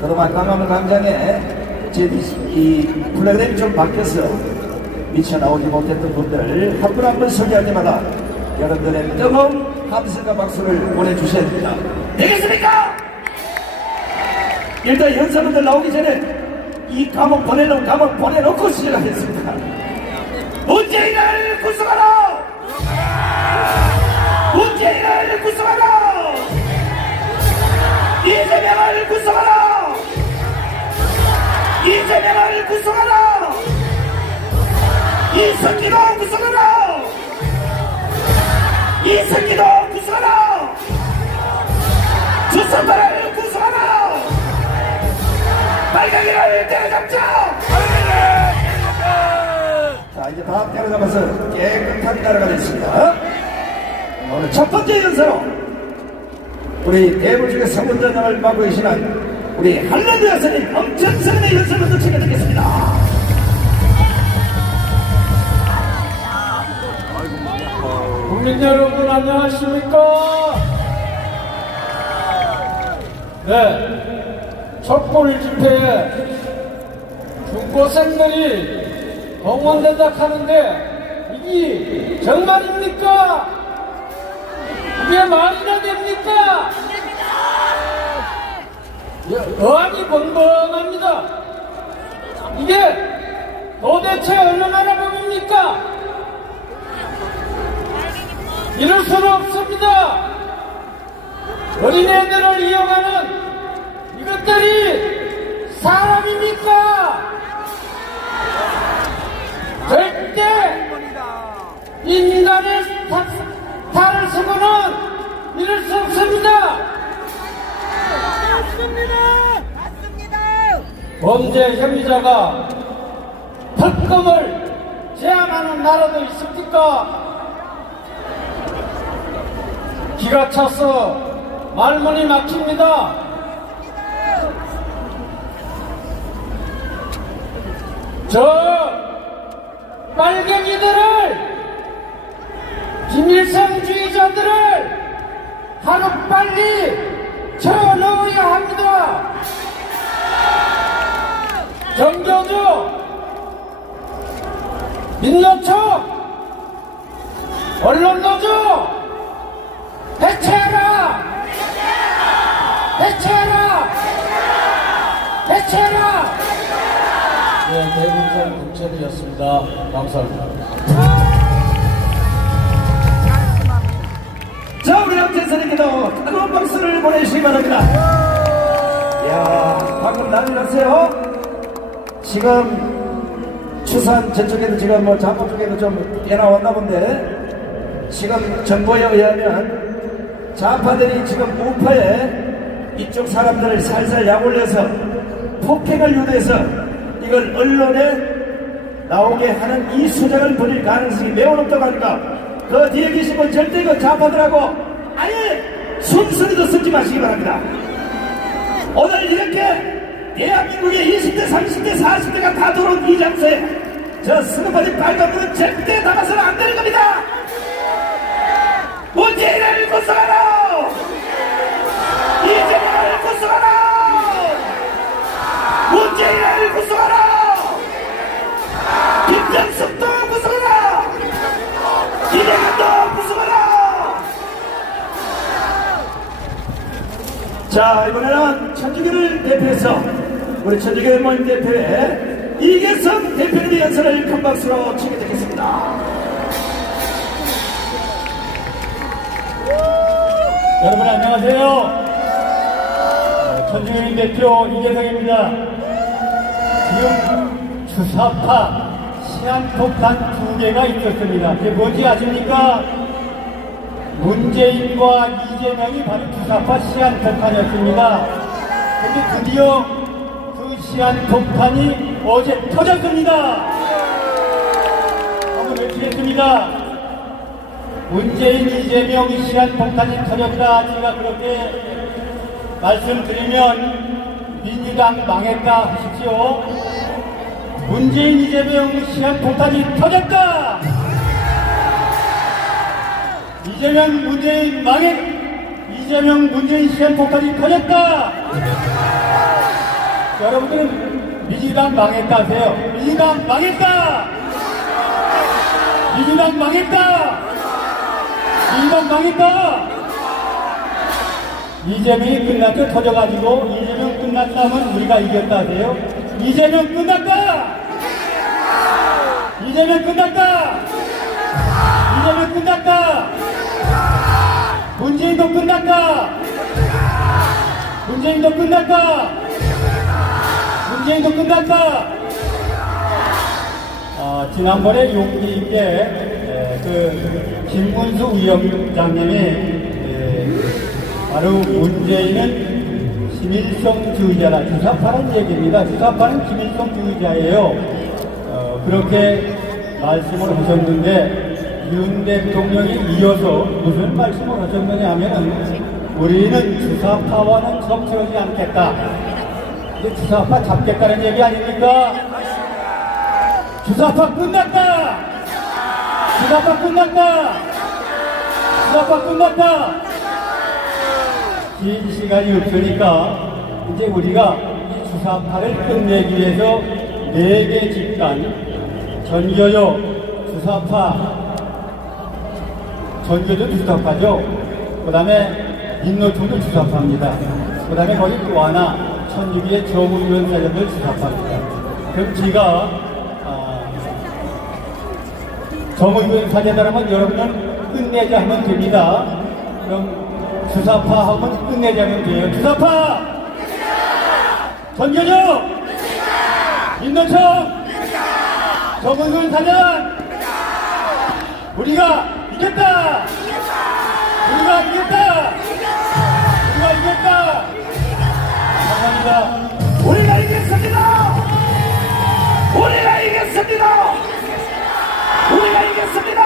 그동안 강화문광장에 이 프로그램이 좀 바뀌어서 미쳐 나오지 못했던 분들 한 분 한 분 소개할 때마다 여러분들의 뜨거운 함성과 박수를 보내주셔야 됩니다. 되겠습니까? 일단 연사분들 나오기 전에 이 감옥 보내놓은 감옥 보내놓고 시작하겠습니다. 문재인을 구속하라! 문재인을 구속하라! 이재명을 구속하라! 이재명을 구속하라! 이승기도 구속하라! 이승기도 구속하라! 주선발을 구속하라! 빨강이를 때려잡자! 자, 이제 다 때려잡아서 깨끗한 나라가 됐습니다. 오늘 첫 번째 연사로 우리 대구중의 성문전을 맡고 계시는 우리 한란주 여사님 엄천선의 연설부터 진행하겠습니다. 국민 여러분 안녕하십니까? 네, 촛불 집회에 중고생들이 동원된다 하는데 이게 정말입니까? 이게 말이나 됩니까? 어안이 벙벙합니다. 이게 도대체 어느 나라 법입니까? 이럴 수는 없습니다. 어린애들을 이용하는 이것들이 사람입니까? 절대 인간의 탈을 쓰고는 이럴 수 없습니다. 맞습니다. 범죄 혐의자가 특검을 제한하는 나라도 있습니까? 기가 차서 말문이 막힙니다. 저 빨갱이들을, 김일성주의자들을 하루빨리 쳐넣어야 합니다. 정교조, 민노총, 언론노조 해체하라! 해체하라! 해체하라! 네, 대구청 국회의원이었습니다. 감사합니다. 자, 우리 엄천선님께도 뜨거운 박수를 보내주시기 바랍니다. 이야, 방금 난리 났어요. 지금 추산 저쪽에도 지금 뭐 잠포 쪽에도 좀 깨나왔나 본데 지금 정보에 의하면 좌파들이 지금 우파에 이쪽 사람들을 살살 약올려서 폭행을 유도해서 이걸 언론에 나오게 하는 이 수작을 벌일 가능성이 매우 높다고 하니까 그 뒤에 계신 분 절대 그 좌파들하고 아예 숨소리도 섞지 마시기 바랍니다. 오늘 이렇게 대한민국의 20대, 30대, 40대가 다 들어온 이 장소에 저 스노바디 빨간불은 절대 나가서는 안 되는 겁니다. 문재인을 구속하라! 이재명을 구속하라! 문재인을 구속하라! 김정숙도 구속하라! 이재명도 구속하라! 자, 이번에는 천주교를 대표해서 우리 천주교 모임 대표에 이계성 대표님의 연설을 큰 박수로 치게 되겠습니다. 여러분 안녕하세요. 천주교인 대표 이계성입니다. 지금 주사파 시한폭탄 2개가 있었습니다. 그게 뭔지 아십니까? 문재인과 이재명이 바로 주사파 시한폭탄이었습니다. 근데 드디어 그 시한폭탄이 어제 터졌습니다. 한번 외치겠습니다. 문재인, 이재명 시한폭탄이 터졌다. 제가 그렇게 말씀드리면 민주당 망했다 하십시오. 문재인, 이재명 시한폭탄이 터졌다. 이재명, 문재인 시한폭탄이 터졌다. 여러분들은 민주당 망했다 하세요. 민주당 망했다! 민주당 망했다! 민주당 망했다! 이재명이 끝났죠? 터져가지고 이재명 끝났다면 우리가 이겼다 하세요. 이재명 끝났다! 이재명 끝났다! 이재명 끝났다! 문재인도 끝났다! 문재인도 끝났다! 문재인도 끝났다! 지난번에 용기 있게 김문수 위원장님이 바로 문재인은 김일성주의자라, 주사파는 얘기입니다. 주사파는 김일성주의자예요. 그렇게 말씀을 하셨는데 윤 대통령이 이어서 무슨 말씀을 하셨느냐 하면은 우리는 주사파와는 섭취하지 않겠다. 이제 주사파 잡겠다는 얘기 아닙니까? 주사파 끝났다! 주사파 끝났다! 주사파 끝났다! 긴 시간이 없으니까 이제 우리가 이 주사파를 끝내기 위해서 4개 집단, 전교조, 주사파, 전교조 주사파죠. 그 다음에 민노총도 주사파입니다. 그 다음에 거기 또 하나, 천주교의 정의원 사람들 주사파입니다. 그럼 제가 정의원 사제들하면 여러분은 끝내자 하면 됩니다. 그럼 주사파 하면 끝내자 하면 돼요. 주사파! 전교조! 민노총! 정의원 사전! 우리가 이겼다! 우리가 이겼다! 우리가 이겼다! 감사합니다. 우리가 이겼습니다! 우리가 이겼습니다! 우리가 이겼습니다!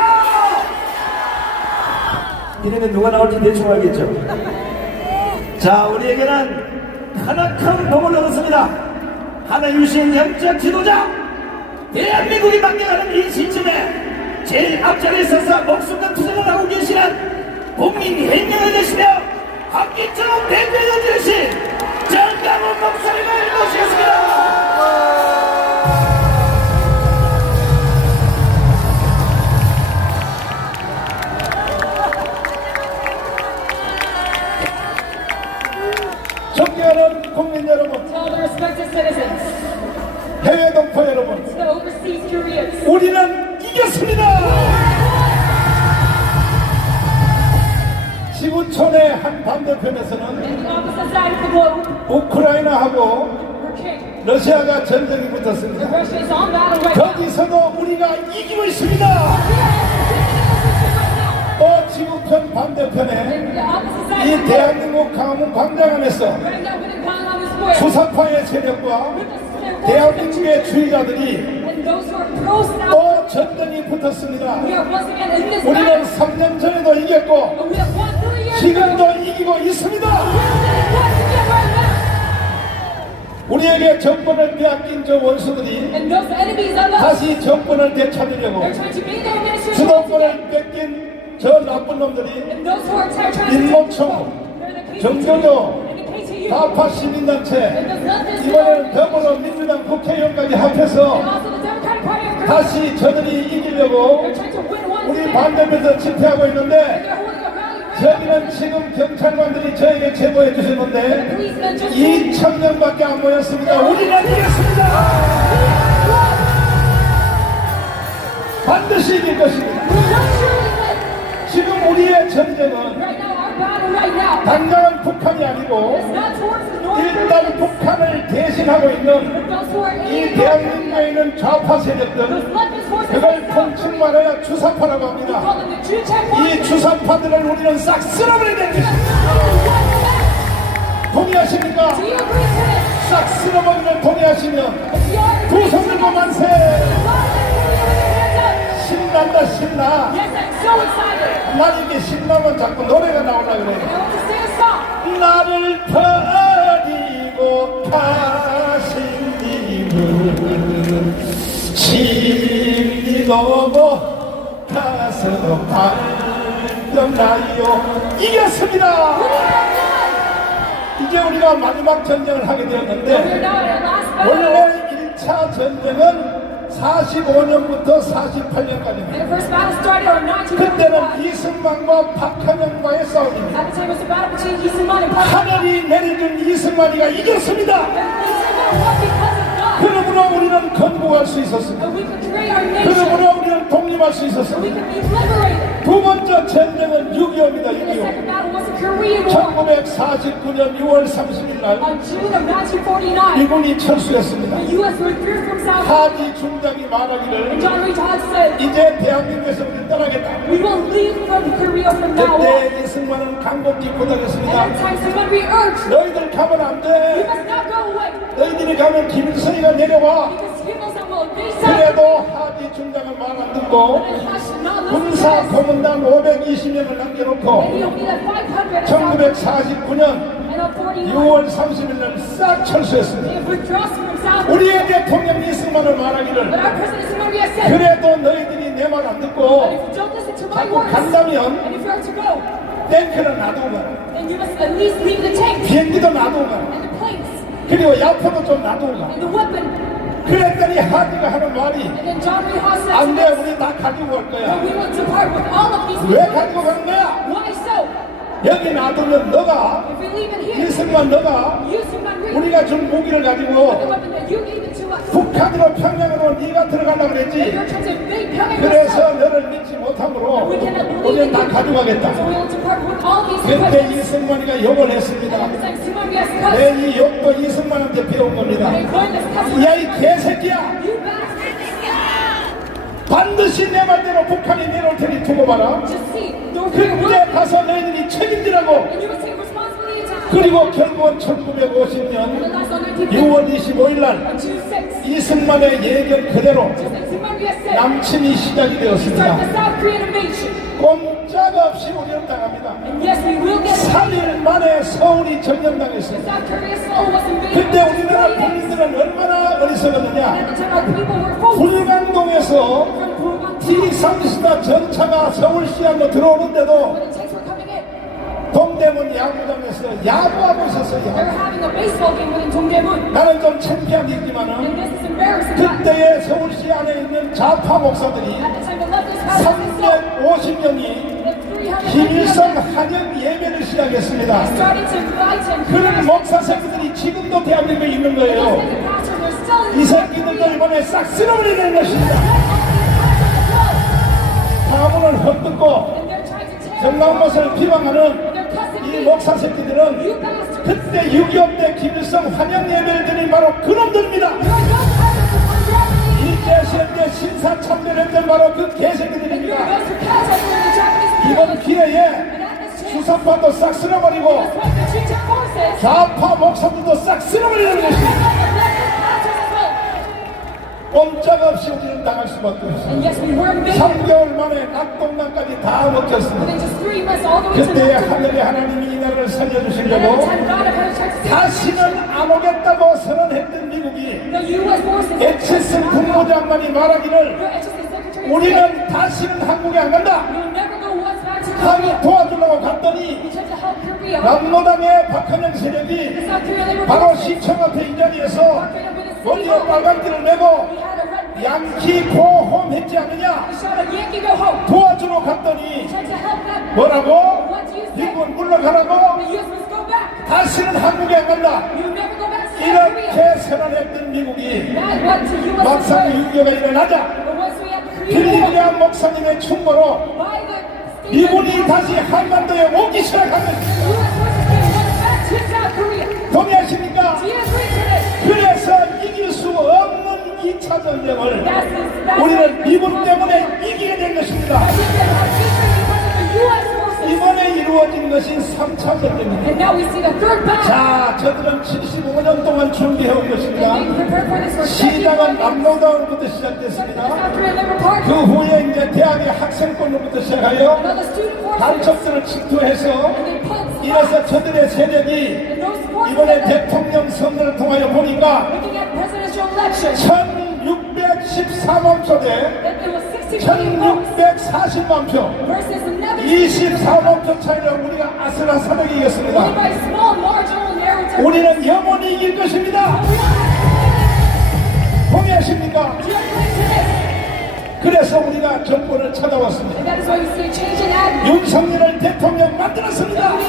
이러면 누가 나올지 대충 알겠죠? 자, 우리에게는 하나큰 복을 얻었습니다. 하나님 주신 영적 지도자, 대한민국이 맡겨가는 이 시점에 제일 앞자리에 서서 목숨과 투쟁을 하고 계시는 국민 행령을 되시며 학기처럼 대표가 되신 정강훈 목사님을 모시겠습니다. 존경하는 국민 여러분, To all the respected citizens, 해외 동포 여러분, to the overseas Koreans, 우리는 이겼습니다. 지구촌의 한 반대편에서는 and the opposite side of the globe, 우크라이나하고 we're king. 러시아가 전쟁이 The 붙었습니다. Russia is on battle right now. 거기서도 우리가 이기고 있습니다. 또 지구편 반대편에 And the opposite side 이 of the globe, 대한민국 강화문 광장 안에서 right now within Parliament Square, 수사파의 세력과 with the 대한민국의 주의자들이 and those who are pro-South, 또 전쟁이 붙었습니다. we are once again in this 우리는 battle. 3년 전에도 이겼고 But we have won 3 years ago. 지금도 이기고 있습니다. We're once again right now. 우리에게 정권을 빼앗긴 저 원수들이 And those enemies of us, 다시 정권을 되찾으려고 they're trying to be their administration. 주도권을 뺏긴 저 나쁜 놈들이 And those who are trying to 민노총, they're the KTU, 정교조, and the KTU. 좌파 시민단체, And those nothing 이번에는 더불어민주당 국회의원까지 and 합해서 also the Democratic Party of Korea. 다시 저들이 이기려고 They're trying to win once 우리 again. 반대편에서 집회하고 있는데 They're holding a rally right 저기는 지금 경찰관들이 저에게 제보해 주시는데 2,000명밖에 안 모였습니다. 우리가 이겼습니다. 반드시 이길 것입니다. 지금 우리의 전쟁은 right now. Our battle right now 당장은 북한이 아니고 is not towards the North 일단 Koreans, 북한을 대신하고 있는 but those who are in 이 North 대한민국에 있는 좌파 Those 세력들, leftist forces 그걸 in South 통칭 Korea. 말하여 주사파라고 We 합니다. call them the Jew check 이 forces. 주사파들을 우리는 싹 쓸어버려야 됩니다. 동의하십니까? Do you agree to this? 싹 쓸어버리면 동의하시면 If you are 두 손 들고 만세! hands up. 신난다 신나. Yes, I'm so excited. 난 이게 신나면 자꾸 노래가 나오려 그래. I want to sing a song. 나를 버리고 가신 님은 진리도 못 가서 발견나요. 이겼습니다. 이제 우리가 마지막 전쟁을 하게 We're 되었는데 now at our 전쟁은 45년부터 48년까지입니다. And the first battle started on 1945. 그때는 이승만과 박헌영과의 싸움입니다. At the time it was the battle between Iseman and Park. 하늘이 내려준 이승만이가 이겼습니다. Iseman won because of God. 그러므로 우리는 건국할 수 있었습니다. And we could create our nation. 그러므로 우리는 독립할 수 And we 있었습니다. could be liberated. 두 번째 전쟁은 6.25입니다. And the 6.25. second battle was the Korean War. 1949년 6월 30일 날 On June of 1949, 미군이 철수했습니다. the U.S. withdrew from South Korea. 하지 중장이 And 말하기를 John Reed Hodge said, 이제 대한민국에서 우리 떠나겠다. we will leave from Korea from now on. 그때 이승만은 강곡기 At 고다녔습니다. that time, someone we urged, 너희들 가면 안 you 돼. must not go away. 너희들이 가면 김일성이가 내려와. Because Kim Il-sung will invade South Korea. 그래도 하지 중장은 말 안 듣고 And Hodge did not listen to 군사 us. 고문단 520명을 남겨놓고 And he only had 500 at South Korea. 1949년 And on 49, 6월 30일 날 싹 철수했습니다. they withdraws from South Korea. 우리의 대통령 이승만을 But 말하기를 our president Simon has said, 그래도 너희들이 내 말 안 that 듣고 if you don't listen to my 자꾸 words, 간다면 and if you are to go, 탱크를 놔두고 가라. then you must at least leave the tanks 비행기도 놔두고 가라. and the planes 그리고 야포도 좀 놔두고 가라. and the weapon. 그랬더니 하지가 하는 말이 And then John Reed Hodge said 안 to 돼, us, 우리 다 가지고 갈 "No, 거야. we will depart with all of these 왜 people." 가지고 가는 거야? Why so? 여기 놔두면 너가 If we leave it here, 이승만 너가 you Simon Reed, 우리가 준 무기를 the 가지고 weapon that you gave it to us, 북한으로 평양으로 네가 들어가려고 and 그랬지. you're trying to invade Pyongyang 그래서 yourself. 너를 믿지 못함으로 We cannot believe 우리는 in 다 you. 가져가겠다. So we will depart with all these 그때 weapons. 이승만이가 욕을 했습니다. And at the time, Simon Reed has cussed. 내 이 욕도 이승만한테 배운 겁니다. And he learned this cussing. 야 이 개새끼야, You bastard! 반드시 내 말대로 북한이 내려올 테니 두고 봐라. Just see, North Korea will, 그때 가서 너희들이 책임지라고. and you must take responsibility to 그리고 결국은 the 1950년 last on 1950, 6월 25일 날 on June 6th, 이승만의 예견 그대로 just like Simon Reed has said, 남침이 시작이 start the 되었습니다. South Korean invasion. 꼼짝없이 우리는 당합니다. And yes, we will get 3일 만에 서울이 점령당했습니다. South Korea's soul was invaded. 그때 in 우리나라 3 days. 국민들은 얼마나 어리석었느냐. At the time, our people were fools. 불광동에서 From Gurwan T-34 전차가 서울시안으로 들어오는데도 when the tanks were coming in, 동대문 야구장에서 야구하고 있었어요. they were having a baseball game within Dongdaemun. 나는 좀 창피한 And 얘기지만은 this is embarrassing. But 그때의 서울시 안에 있는 좌파 목사들이 at the time, the leftist pastors and 350명이 김일성 환영 예배를 시작했습니다. started to invite him. 그런 목사 새끼들이 지금도 대한민국에 있는 Those 거예요. many pastors are still in 이 새끼들도 이번에 싹 쓸어버리는 것입니다. 파문을 헛듣고 And they're trying to tear 정강못을 비방하는 they're cussing 이 me. 목사 새끼들은 You bastards. 그때 6.25 때 김일성 환영 예배를 드린 바로 그놈들입니다. You're young pastors from Germany. 이 개시한테 신사참배했던 바로 그 And you're 개새끼들입니다. those who protested in the Japanese 이번 people. 기회에 And at this chance, 수사파도 싹 쓸어버리고 that's what the Chechen forces. 좌파 목사들도 싹 쓸어버리는 것입니다. 꼼짝없이 우리는 당할 수밖에 없습니다. And yes, we were invaded. 3개월 만에 낙동강까지 다 먹혔습니다. Within just 3 months, all the way to 그때 North 하늘의 하나님이 이 나라를 And at the 살려주시려고 time, God had tried to save the 다시는 안 오겠다고 선언했던 미국이 The U.S. forces. 에체슨 국무장관이 말하기를 Your HSC Secretary said, 우리는 다시는 한국에 안 간다. "We'll never go once back to 한국 Korea." 도와주려고 갔더니 We tried to help Korea. 남로당의 박헌영 The 세력이 South Korea Labor 바로 Forces. 시청 앞에 이 자리에서 Korea with a 먼저 city 빨간띠를 메고 We had a red flag. 양키 고홈 했지 않느냐. We shouted, "Yankee, go home." 도와주러 We 갔더니 tried to help them. 뭐라고? What do you say? 미국은 물러가라고. The U.S. must go back. 다시는 한국에 안 간다. You never go back to South Korea. 이렇게 선언했던 미국이 That what the U.S. was 막상 doing. 6.25가 일어나자 But once we had the Korean War, 빌리그레암 목사님의 충고로 by the state 미군이 다시 한반도에 오기 시작한 것입니다. the U.S. forces came once back to South Korea. 동의하십니까? Do you agree to this? 그래서 이길 수 없는 2차 전쟁을 That's 우리는 미군 때문에 이기게 된 것입니다. I think that our victory because of the U.S. forces. 이번에 이루어진 것이 3차 전쟁입니다. And now we see the third battle. 자, 저들은 75년 동안 준비해온 것입니다. And being prepared for this for 75 시작은 years. 남로당으로부터 시작됐습니다. South Korea Labor Party. 그 후에 이제 대학의 학생권로부터 시작하여 Another student forces. 간첩들을 침투해서 And they put 이래서 저들의 세력이 and those forces 이번에 that 대통령 선거를 통하여 보니까 looking at presidential election 1614만 표대 that there was 60 million votes 1640만 표 versus another 24만 표 차이로 우리가 아슬아슬하게 only 이겼습니다. by small marginal narrative. 우리는 영원히 이길 것입니다. 동의하십니까? 동의하십니까? Do you agree to this? 그래서 우리가 정권을 찾아왔습니다. And that is why you see a change in attitude. 윤석열을 대통령 만들었습니다. You are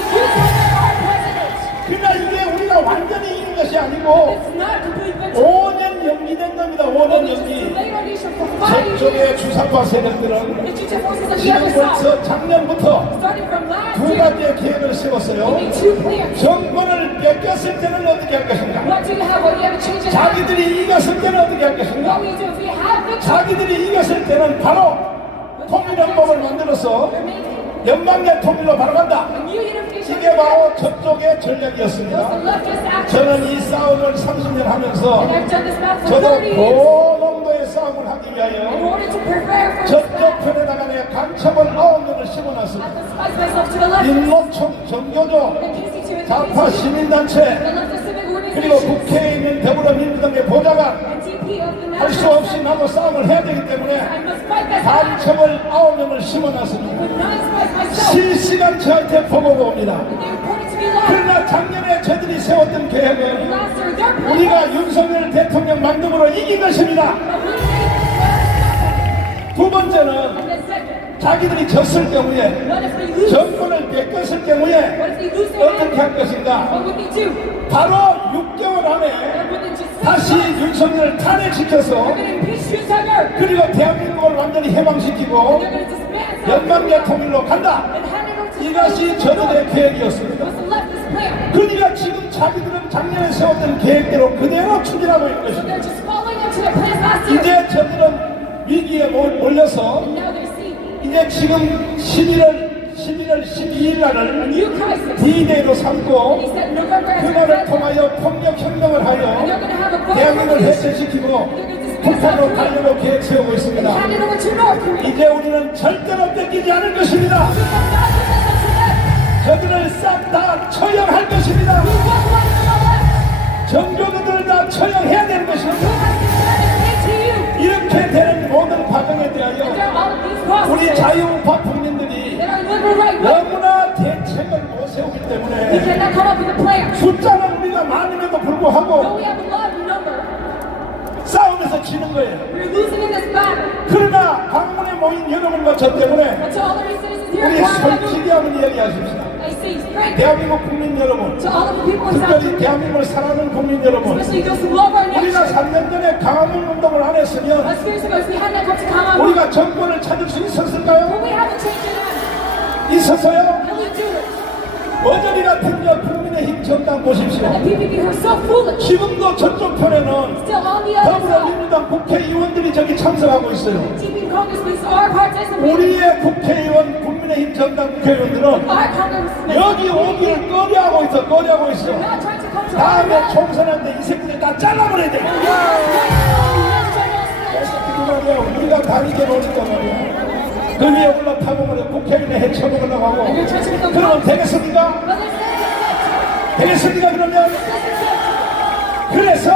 our president. 그러나 이게 우리가 완전히 이긴 것이 아니고 It's not a complete victory. 5년 연기된 겁니다. 5년 It's just 연기. delayed our nation for 5 years. 저쪽의 주사파 세력들은 The Chicha forces of the other side, 지금부터 작년부터 starting from last 두 year, 가지의 계획을 they 세웠어요. made 2 plans. 정권을 뺏겼을 때는 어떻게 할 것인가? What do you have? What do you have to change in attitude? 자기들이 이겼을 때는 어떻게 할 것인가? What will you do if we have victory? 자기들이 이겼을 때는 바로 통일헌법을 만들어서 They're making 연방제 통일로 바로 간다. a new unification. 이게 바로 저쪽의 was the 전략이었습니다. leftist action. 저는 이 싸움을 30년 하면서 And I've done this now for 저도 30 years. 고농도의 싸움을 하기 In 위하여 order to prepare for this 저쪽 battle, 편에다가 내가 간첩을 9명을 심어놨습니다. I disguised myself to the left. 인노총, 정교조, And KCT and 좌파 KCT, 시민단체, the leftist civic 그리고 organizations, 국회에 있는 더불어민주당의 보좌관 and TP of the 할 수 National 없이 나도 싸움을 해야 되기 때문에 I must fight that battle. 간첩을 9명을 심어놨습니다. Could not fight myself. 실시간 저한테 보고가 옵니다. They reported to me live. 그러나 작년에 저들이 세웠던 계획은 Last year, their plan 우리가 윤석열 대통령 만듦으로 이긴 것입니다. was eliminated. 두 번째는 And then second, 자기들이 졌을 경우에 what if they lose? 정권을 뺏겼을 경우에 What if they lose their 어떻게 mandate? 할 것인가? What would they do? 바로 6개월 안에 They're going to just 다시 윤석열을 They're 탄핵시켜서 going to impeach 윤석열. 그리고 대한민국을 완전히 해방시키고 They're going to disband 연방제 통일로 간다. and hand it over to 이것이 저들의 계획이었습니다. was the leftist plan. 그러니까 지금 자기들은 작년에 세웠던 계획대로 그대로 추진하고 있는 So 것입니다. they're just following up to their plans last year. 이제 저들은 위기에 몰려서 And now they're seeing 이제 지금 11월 12일 a 날을 new crisis. D-Day로 And 삼고 he said November as a 그날을 deadline. 통하여 폭력혁명을 And 하여 they're going to have a vote 대한민국을 revolution. 해체시키고 They're going to disband 북한으로 South Korea. 가려고 계획 세우고 And 있습니다. hand it over to North Korea. 이제 우리는 절대로 뺏기지 않을 것입니다. We will not give this up to them. 저들을 싹 다 처형할 것입니다. We want one to the left. 정교도들 다 처형해야 되는 We 것입니다. must disband to you. 이렇게 되는 모든 과정에 And 대하여 there are all of these 우리 processes 자유우파 국민들이 that are liberal right wing. 너무나 대책을 못 세우기 We 때문에 cannot come up with a plan. 숫자는 우리가 많음에도 Though 불구하고 we have a lot of number, 싸움에서 지는 거예요. we're losing in this battle. 그러나 방문에 모인 여러분과 저 때문에 But to all of our citizens here, 우리 in Guam, 솔직히 한번 이야기하십시다. I say strength 대한민국 국민 여러분, to all of the people in South 특별히 Korea, 대한민국을 사랑하는 국민 여러분, especially those who love our 우리가 nation. 3년 전에 강화문 운동을 안 했으면 Us years ago, if we had not come to Kamamu, 우리가 정권을 찾을 수 있었을까요? would we have a change in that? 있었어요? Will we do it? 어저리 같은 저 국민의힘 정당 보십시오. The PPP who are so foolish, 지금도 저쪽 편에는 still on the other side, 더불어민주당 국회의원들이 저기 참석하고 있어요. TP congressmen are participating. 우리의 국회의원, 국민의힘 정당 국회의원들은 Our congressmen 여기 오기를 꺼려하고 있어, 꺼려하고 있어. now trying to come to our 다음에 side. 총선할 때 이 새끼들 다 잘라버려야 돼. 그 말이야, 우리가 다니게 노니까 말이야. 그 위에 올라타고 말이야, 국회의원에 해쳐먹으려고 하고. And you're trying to become 그러면 되겠습니까? But listen, 되겠습니까, 그러면? listen. 그래서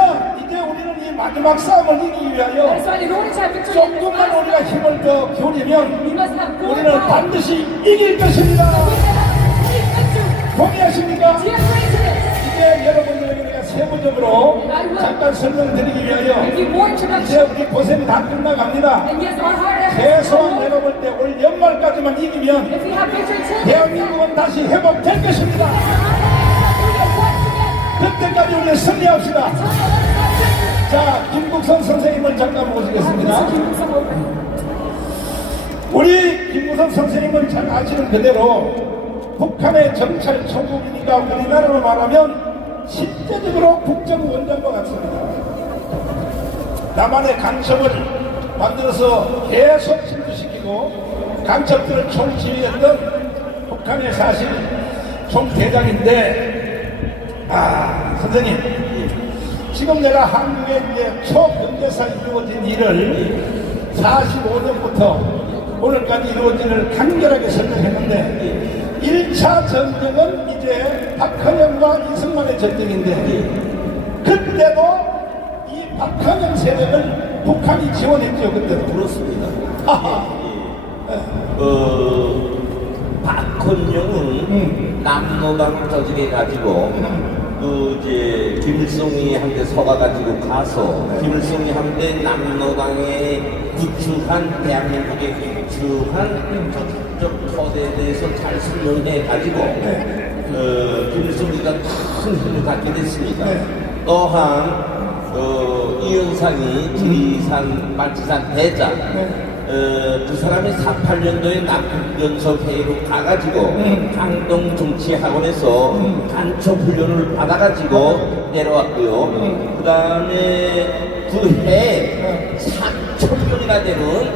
이제 우리는 이 마지막 싸움을 이기기 위하여 That's why in order to have victory in this 조금만 last 우리가 힘을 더 기울이면 we must have more 우리는 power. 반드시 이길 것입니다. We can have complete victory. 동의하십니까? Do you agree to this? 이제 여러분들에게 내가 세부적으로 잠깐 설명드리기 위하여 Give you more 이제 introduction. 우리 고생이 다 끝나갑니다. And yes, our hard efforts. 최소한 내가 볼 때 올 연말까지만 이기면 If we have victory till then, 대한민국은 다시 회복될 것입니다. we get once again. 그때까지 우리 승리합시다. 자, 김국선 선생님을 잠깐 모시겠습니다. 우리 김국선 선생님은 잘 아시는 그대로 북한의 정찰 총국이니까 우리나라로 말하면 실제적으로 국정원장과 같습니다. 남한의 간첩을 만들어서 계속 침투시키고 간첩들을 총지휘했던 북한의 사실 총대장인데, 선생님, 지금 내가 한국의 이제 초근대사 이루어진 일을 45년부터 오늘까지 이루어진 일을 간결하게 설명했는데, 1차 전쟁은 이제 박헌영과 이승만의 전쟁인데, 그때도 이 박헌영 세력을 북한이 지원했죠. 그때도. 그렇습니다. 하하. 박헌영은 남로당 조직해 가지고 이제 김일성이 한테 서가가지고 가서 김일성이 한테 남로당에 구축한 대한민국에 구축한 저쪽 터대에 대해서 잘 설명해가지고 김일성이가 큰 힘을 갖게 됐습니다. 또한 이현상이 지리산 말지산 대장 그 사람이 48년도에 남북연석회의로 가가지고 강동 정치학원에서 간첩 훈련을 받아가지고 내려왔고요. 그 다음에 그 해에 3,000명이나 되는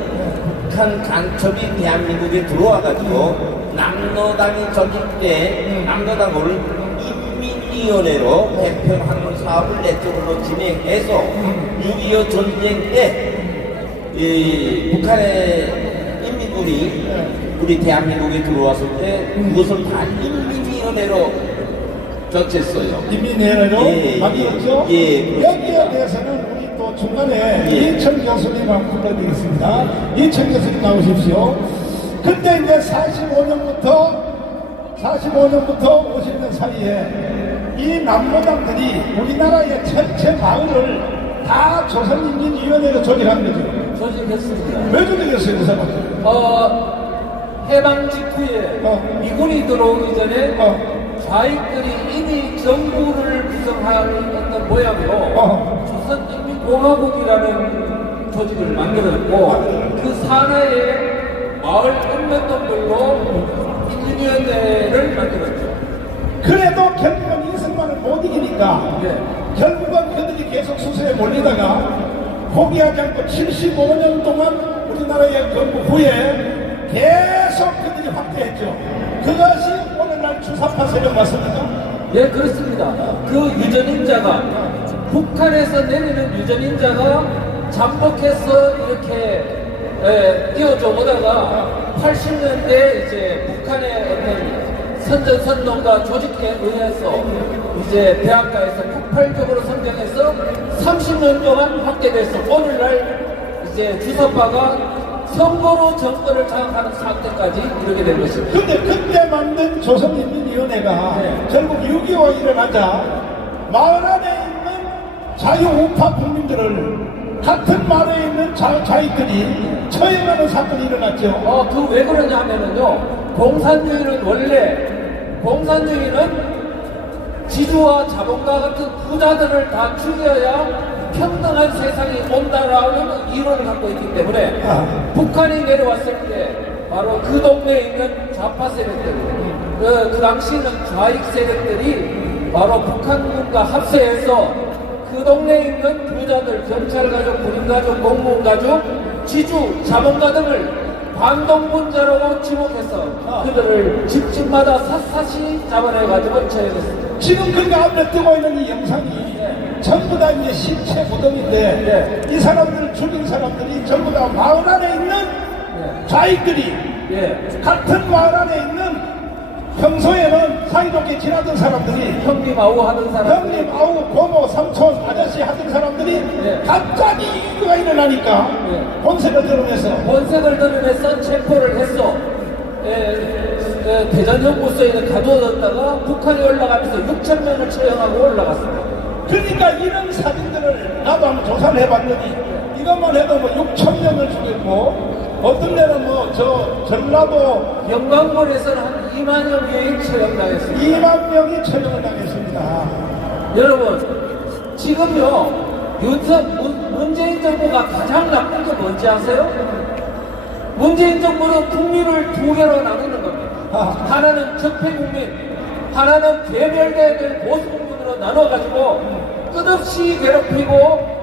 북한 간첩이 대한민국에 들어와가지고 남로당이 저질 때 남로당을 인민위원회로 개편하는 사업을 내적으로 진행해서 6.25 전쟁 때 북한의 인민군이 우리 대한민국에 들어왔을 때 그것을 다 인민위원회로 졌었어요. 인민회로 만들었죠? 예. 여기에 대해서는 우리 또 중간에 이천 교수님 한번 불러드리겠습니다. 이천 교수님 나오십시오. 그때 이제 45년부터 50년 사이에 이 남로당들이 우리나라의 전체 마을을 다 조선인민위원회로 조직한 거죠. 조직했습니다. 왜 조직했어요, 그 사람? 해방 직후에 미군이 들어오기 전에 좌익들이 이미 정부를 구성한 어떤 모양으로 조선인민공화국이라는 조직을 만들었고 그 산하에 마을 읍면동들로 인민위원회를 만들었죠. 그래도 결국은 이승만을 못 이기니까 결국은 그들이 계속 수세에 몰리다가 포기하지 않고 75년 동안 우리나라의 건국 후에 계속 그들이 확대했죠. 그것이 오늘날 주사파 세력 맞습니까? 예, 그렇습니다. 그 유전인자가 북한에서 내리는 유전인자가 잠복해서 이렇게 이어져 오다가 80년대 이제 북한의 어떤 선전선동과 조직에 의해서 이제 대학가에서 폭발적으로 성장해서 30년 동안 확대돼서 오늘날 이제 주사파가 선거로 정권을 장악하는 상태까지 이르게 된 것입니다. 근데 그때 만든 조선인민위원회가 결국 6.25가 일어나자 마을 안에 있는 자유우파 국민들을 같은 마을에 있는 좌익들이 처형하는 사건이 일어났죠. 그 왜 그러냐 하면은요, 공산주의는 지주와 자본가 같은 부자들을 다 죽여야 평등한 세상이 온다라는 이론을 갖고 있기 때문에 북한이 내려왔을 때 바로 그 동네에 있는 좌파 세력들, 그 당시에는 좌익 세력들이 바로 북한군과 합세해서 그 동네에 있는 부자들, 경찰가족, 군인가족, 공무원가족, 지주, 자본가 등을 반동분자로 지목해서 그들을 집집마다 샅샅이 잡아내가지고 처형했습니다. 지금 그가 앞에 뜨고 있는 이 영상이 전부 다 이제 신체 무덤인데 이 사람들을 죽인 사람들이 전부 다 마을 안에 있는 좌익들이 같은 마을 안에 있는 평소에는 사이좋게 지나던 사람들이 형님 아우 하던 사람들이 형님 아우 고모 삼촌 아저씨 하던 사람들이 갑자기 이유가 일어나니까 본색을 드러내서 본색을 드러내서 체포를 했어. 대전형무소에는 가두어졌다가 북한에 올라가면서 6,000명을 처형하고 올라갔습니다. 그러니까 이런 사진들을 나도 한번 조사를 해봤더니 이것만 해도 뭐 6,000명을 죽였고 어떤 데는 뭐 저 전라도 영광군에서는 한 2만여 명이 처형당했습니다. 2만 명이 처형을 당했습니다. 여러분, 지금요, 문재인 정부가 가장 나쁜 게 뭔지 아세요? 문재인 정부는 국민을 두 개로 나누는 겁니다. 하나는 적폐국민, 하나는 괴멸될 보수국민으로 나눠가지고 끝없이 괴롭히고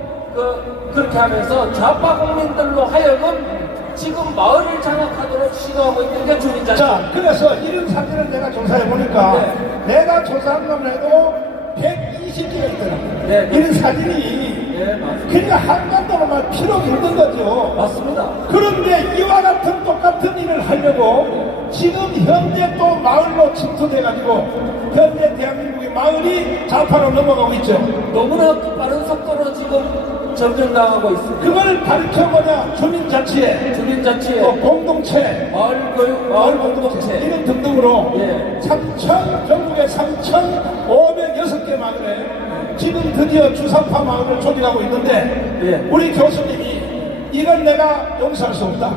그렇게 하면서 좌파 국민들로 하여금 지금 마을을 장악하도록 시도하고 있는 게 주민자치. 자, 그래서 이런 사진을 내가 조사해보니까 내가 조사한 것만 해도 120개가 있더라고요. 이런 사진이 맞습니다. 그러니까 한반도로만 필요 없는 거죠. 맞습니다. 그런데 이와 같은 똑같은 일을 하려고 지금 현재 또 마을로 침투돼가지고 현재 대한민국의 마을이 좌파로 넘어가고 있죠. 너무나 빠른 속도로 지금 점령당하고 있습니다. 그걸 가르쳐 뭐냐? 주민자치에 주민자치에 공동체 마을교육, 마을 공동체 이런 등등으로 예. 전국에 3,506개 마을에 지금 드디어 주상파 마을을 조직하고 있는데 예. 우리 교수님이 이건 내가 용서할 수 없다.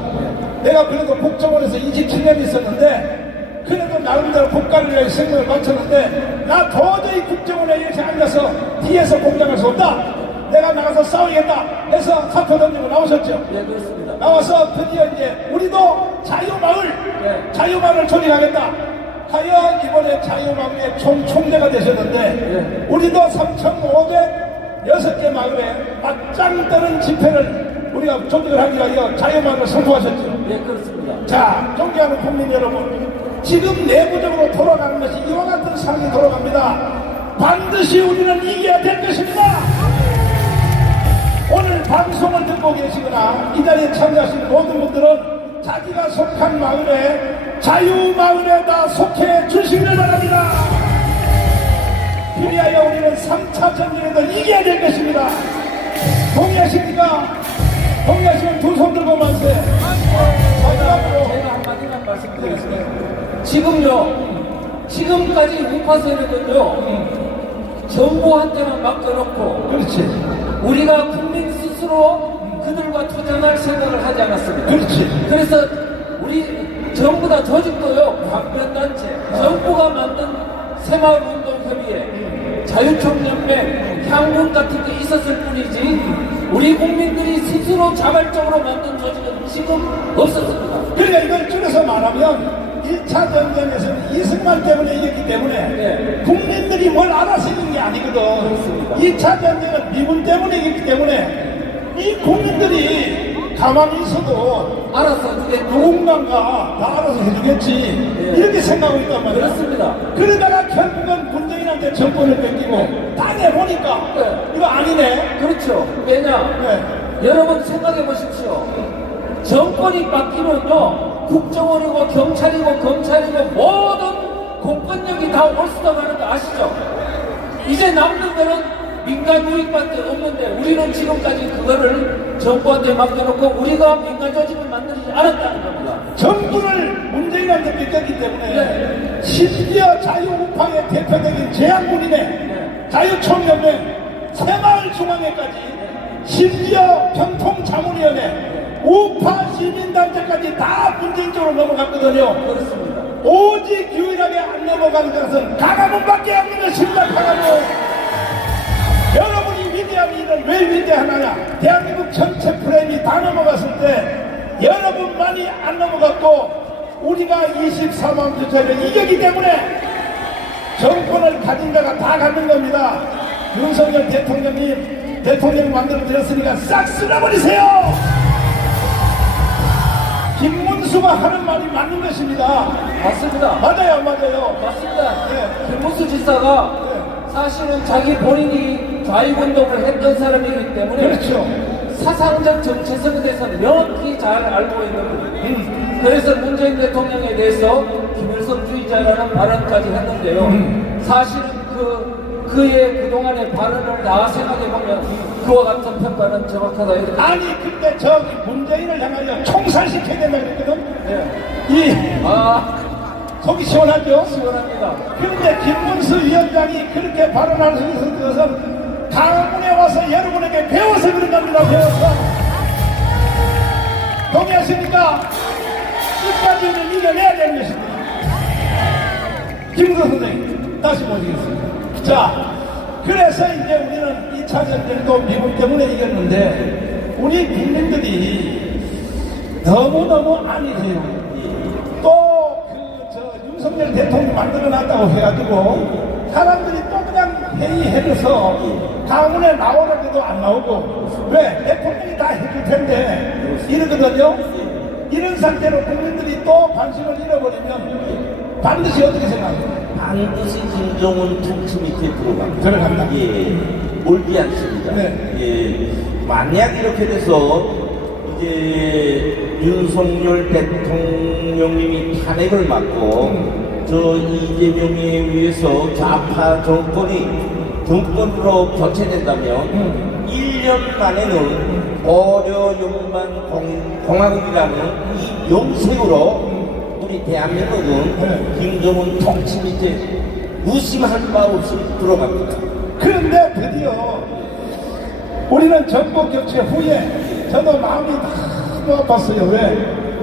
내가 그래도 국정원에서 27년 있었는데 그래도 나름대로 국가를 위해 생명을 바쳤는데 나 도저히 국정원에 이렇게 앉아서 뒤에서 공작할 수 없다. 내가 나가서 싸우겠다 해서 사표 던지고 나오셨죠. 예, 그렇습니다. 나와서 드디어 이제 우리도 자유마을, 네. 자유마을을 조직하겠다. 하여 이번에 자유마을의 총대가 되셨는데 우리도 3,506개 마을에 맞짱 뜨는 집회를 우리가 조직을 하기 위하여 자유마을을 선포하셨죠. 예, 그렇습니다. 자, 존경하는 국민 여러분, 지금 내부적으로 돌아가는 것이 이와 같은 상황이 돌아갑니다. 반드시 우리는 이겨야 될 것입니다. 오늘 방송을 듣고 계시거나 이 자리에 참여하신 모든 분들은 자기가 속한 마을에 자유마을에다 속해 주시기를 바랍니다. 그리하여 우리는 3차 전쟁에도 이겨야 될 것입니다. 동의하십니까? 동의하시면 두 손 들고 만세. 제가 한마디만 말씀드리겠습니다. 지금요, 지금까지 우파 세력은요, 정부한테만 맡겨놓고, 그렇지. 우리가 국민 스스로 그들과 투쟁할 생각을 하지 않았습니다. 그렇지. 그래서 우리 전부 다 조직도요, 관변단체, 정부가 만든 새마을운동협의회, 자유총연맹, 향군 같은 게 있었을 뿐이지 우리 국민들이 스스로 자발적으로 만든 조직은 지금 없었습니다. 그러니까 이걸 줄여서 말하면 1차 전쟁에서는 이승만 때문에 이겼기 때문에 네. 국민들이 뭘 알아서 이긴 게 아니거든. 그렇습니다. 2차 전쟁은 미군 때문에 이겼기 때문에 이 국민들이 가만히 있어도 알아서 이게 누군가가 다 알아서 해주겠지. 네. 이렇게 생각하고 있단 말이야. 그렇습니다. 그러다가 결국은 문재인한테 정권을 뺏기고 당해보니까 네. 이거 아니네. 그렇죠. 왜냐? 네. 여러분 생각해 보십시오. 정권이 바뀌면요, 국정원이고 경찰이고 검찰이고 모든 공권력이 다 올스톱하는 거 아시죠? 이제 남는 거는 민간 우익밖에 없는데 우리는 지금까지 그거를 정부한테 맡겨놓고 우리가 민간 조직을 만들지 않았다는 겁니다. 정부를 문재인한테 뺏겼기 때문에 네. 심지어 자유우파의 대표적인 제약군이네, 자유총연맹, 새마을중앙회까지, 심지어 평통자문위원회, 우파 시민단체까지 다 문재인 쪽으로 넘어갔거든요. 그렇습니다. 오직 유일하게 안 넘어간 것은 강화문밖에 없는 것입니다. 강화문. 여러분이 위대한 일을 왜 위대하느냐? 대한민국 전체 프레임이 다 넘어갔을 때 여러분만이 안 넘어갔고 우리가 24만 주차를 이겼기 때문에 정권을 가진 자가 다 갖는 겁니다. 윤석열 대통령 만들어 드렸으니까 싹 쓸어버리세요. 김문수가 하는 말이 맞는 것입니다. 맞습니다. 맞아요, 맞아요. 맞습니다. 네. 김문수 지사가 사실은 자기 본인이 좌익운동을 했던 사람이기 때문에 그렇죠. 사상적 정체성에 대해서 명확히 잘 알고 있는 분입니다. 그래서 문재인 대통령에 대해서 김일성주의자라는 발언까지 했는데요. 사실은 그의 그동안의 발언을 다 생각해보면 그와 같은 평가는 정확하다 이렇게. 아니 근데 저기 문재인을 향하여 총살시켜야 된다 그랬거든. 이 속이 시원하죠? 시원합니다. 그런데 김문수 위원장이 그렇게 발언할 수 있었던 것은 강원에 와서 여러분에게 배워서 그런 겁니다. 배워서. 동의하십니까? 이까지는 이겨내야 되는 것입니다. 김문수 선생님 다시 모시겠습니다. 자, 그래서 이제 우리는 2차 전쟁도 미국 때문에 이겼는데 우리 국민들이 너무너무 안일해요. 또 윤석열 대통령 만들어놨다고 해가지고 사람들이 또 그냥 회의해서 강원에 나오라고 해도 안 나오고 왜? 대통령이 다 해줄 텐데 이러거든요. 이런 상태로 국민들이 또 관심을 잃어버리면 반드시 어떻게 생각해요? 반드시 김정은 통치 밑에 들어갑니다. 들어간다. 예, 옳지 않습니다. 네. 예, 만약 이렇게 돼서 이제 윤석열 대통령님이 탄핵을 맞고 저 이재명에 의해서 좌파 정권으로 교체된다면 1년 만에는 고려연방 공화국이라는 이 명색으로 우리 대한민국은 김정은 통치 밑에 무심할 바 없이 들어갑니다. 그런데 드디어 우리는 정부 교체 후에 저도 마음이 너무 아팠어요. 왜?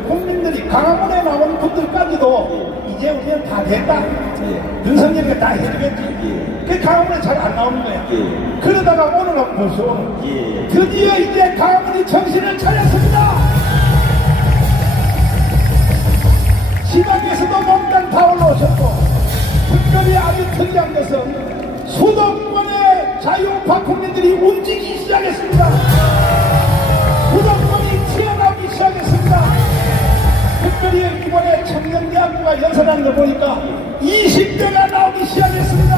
국민들이 강화문에 나온 분들까지도 이제 우리는 다 됐다. 윤석열이 다 해주겠지. 그 강화문에 잘 안 나오는 거야. 그러다가 오늘 한번 보시오. 드디어 이제 강화문이 정신을 차렸습니다. 지방에서도 몽땅 다 올라오셨고, 특별히 아주 특이한 것은 수도권의 자유우파 국민들이 움직이기 시작했습니다. 수도권이 튀어나오기 시작했습니다. 특별히 이번에 청년대학교가 연설하는 거 보니까 20대가 나오기 시작했습니다.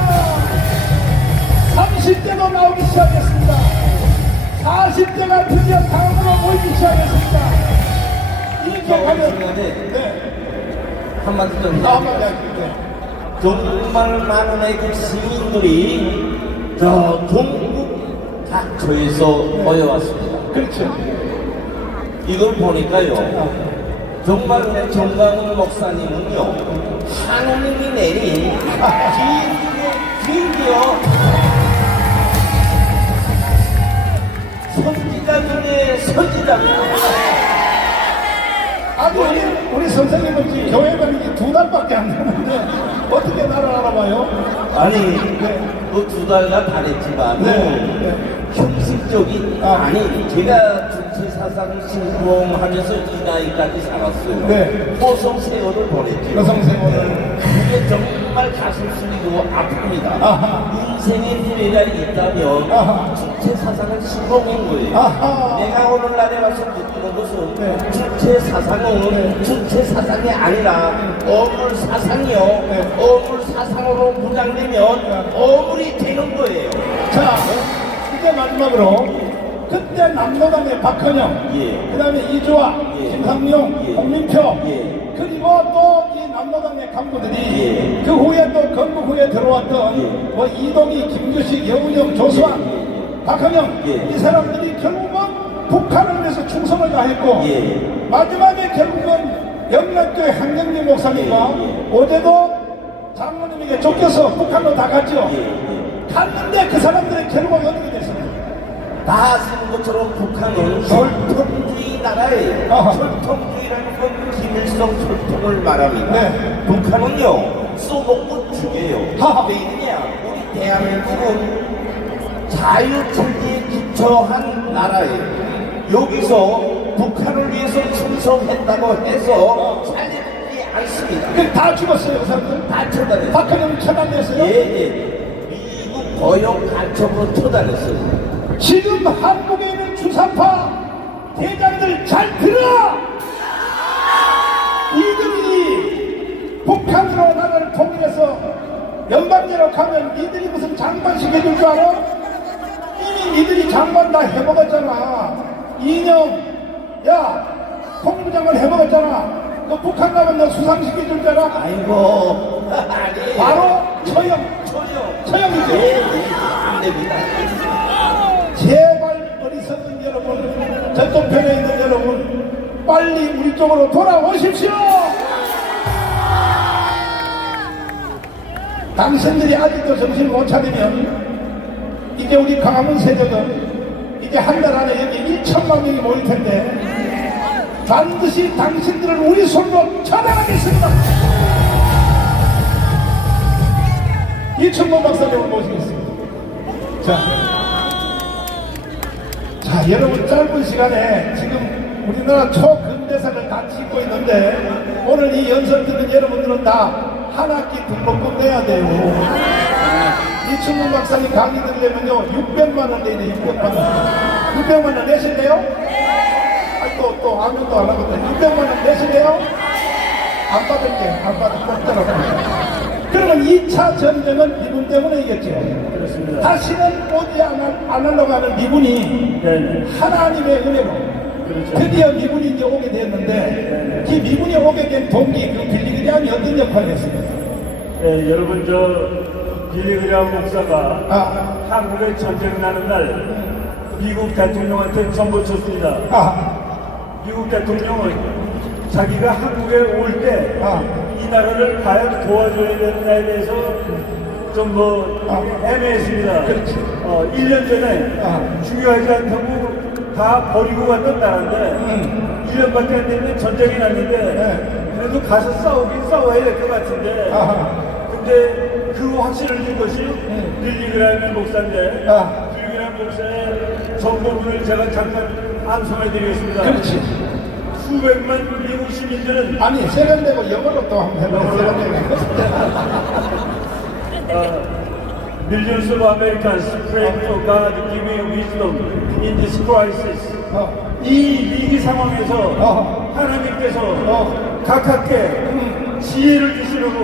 30대도 나오기 시작했습니다. 40대가 드디어 강원으로 모이기 시작했습니다. 이렇게 가면 네. 한마디 좀 한마디 해요. 할게요. 정말 많은 그 시민들이 저 전국 각처에서 모여왔습니다. 그렇죠. 이걸 보니까요. 정말 우리 정강훈 목사님은요, 하느님이 내린 드디어 선지자 중에 선지자입니다. 아니 우리 선생님은 지금 교회 다니기 2달밖에 안 되는데 어떻게 나를 알아봐요? 아니, 그 2달간 다녔지만, 형식적인, 아니, 제가 주체사상 신봉하면서 이 나이까지 살았어요. 네. 호성 세월을 보냈죠. 여성 세월을. 그게 정말 가슴 쓰리고 아픕니다. 아하. 인생의 미래가 있다면, 아하. 주체사상을 신봉한 거예요. 아하. 내가 오늘날에 와서 느끼는 것은, 네. 주체사상은 주체사상이 아니라, 어물사상이요. 네. 어물사상으로 무장되면, 어물이 되는 거예요. 자, 이제 마지막으로 그때 남로당의 박헌영, 예. 그 다음에 이주화, 예. 김상용, 예. 홍민표, 예. 그리고 또 이 남로당의 간부들이 예. 그 후에 또 건국 후에 들어왔던 예. 뭐 이동희, 김규식, 여운영, 조수환, 박헌영 예. 이 사람들이 결국은 북한을 위해서 충성을 다했고 예. 마지막에 결국은 영락교회 한경진 목사님과 어제도 장로님에게 쫓겨서 북한으로 다 갔죠. 갔는데 그 사람들의 결과가 어떻게 됐습니까? 다 아시는 것처럼 북한은 철통주의 나라예요. 아하. 철통주의라는 건 김일성 철통을 말합니다. 네. 북한은요, 쏘먹고 죽여요. 하하. 왜 이러냐? 우리 대한민국은 자유체제에 기초한 나라예요. 여기서 북한을 위해서 충성했다고 해서 살려주지 않습니다. 다 죽었어요, 그 사람들. 다 처단했어요. 박헌영 처단했어요. 예. 미국 고용 간첩으로 처단했어요. 지금 한국에 있는 주사파 대장들 잘 들어! 이들이 북한으로 나라를 통일해서 연방제로 가면 니들이 무슨 장관식 해줄 줄 알아? 이미 니들이 장관 다 해먹었잖아. 이념, 야, 통일부장관 해먹었잖아. 너 북한 가면 너 수상식 해줄 줄 알아? 아이고, 아니. 바로 처형. 처형이죠. 안 됩니다. 제발 어리석은 여러분, 저쪽 편에 있는 여러분, 빨리 우리 쪽으로 돌아오십시오. 당신들이 아직도 정신을 못 차리면 이제 우리 강화문 세력은 이제 한 달 안에 여기 1천만 명이 모일 텐데 반드시 당신들을 우리 손으로 처단하겠습니다. 이춘모 박사님을 모시겠습니다. 자, 여러분 짧은 시간에 지금 우리나라 초근대사를 다 찍고 있는데 오늘 이 연설 듣는 여러분들은 다 한 학기 등록금 내야 돼요. 이춘문 박사님 강의 들으려면요 600만 원 내야 돼요. 600만 원. 600만 원 내실래요? 아니 또 아무도 안 하거든요. 600만 원 내실래요? 안 받을게. 안 받을 것 따라갑니다. 그러면 2차 전쟁은 미군 때문에 이겼죠. 그렇습니다. 다시는 오지 안 하려고 하는 미군이 하나님의 은혜로 드디어 미군이 이제 오게 됐는데 그 미군이 오게 된 동기, 그 빌리그리암이 어떤 역할을 했습니까? 네, 여러분 빌리그리암 목사가 한국에 전쟁 나는 날 미국 대통령한테 선고 쳤습니다. 미국 대통령은 자기가 한국에 올 때 이 나라를 과연 도와줘야 되느냐에 대해서 좀 애매했습니다. 1년 전에 중요하지 않다고 다 버리고 갔던 나라인데 1년밖에 안 됐는데 전쟁이 났는데 그래도 가서 싸우긴 싸워야 될 것 같은데 근데 그 확신을 준 것이 빌리 그라함 목사인데 빌리 그라함 목사의 전부분을 제가 잠깐 암송해 드리겠습니다. 그렇지. 수백만 미국 시민들은 아니 세련되고 영어로 또 한번 해봐. 세련되고. Millions of Americans praying for God to give you wisdom in this crisis. 이 위기 상황에서 하나님께서 가깝게 지혜를 주시려고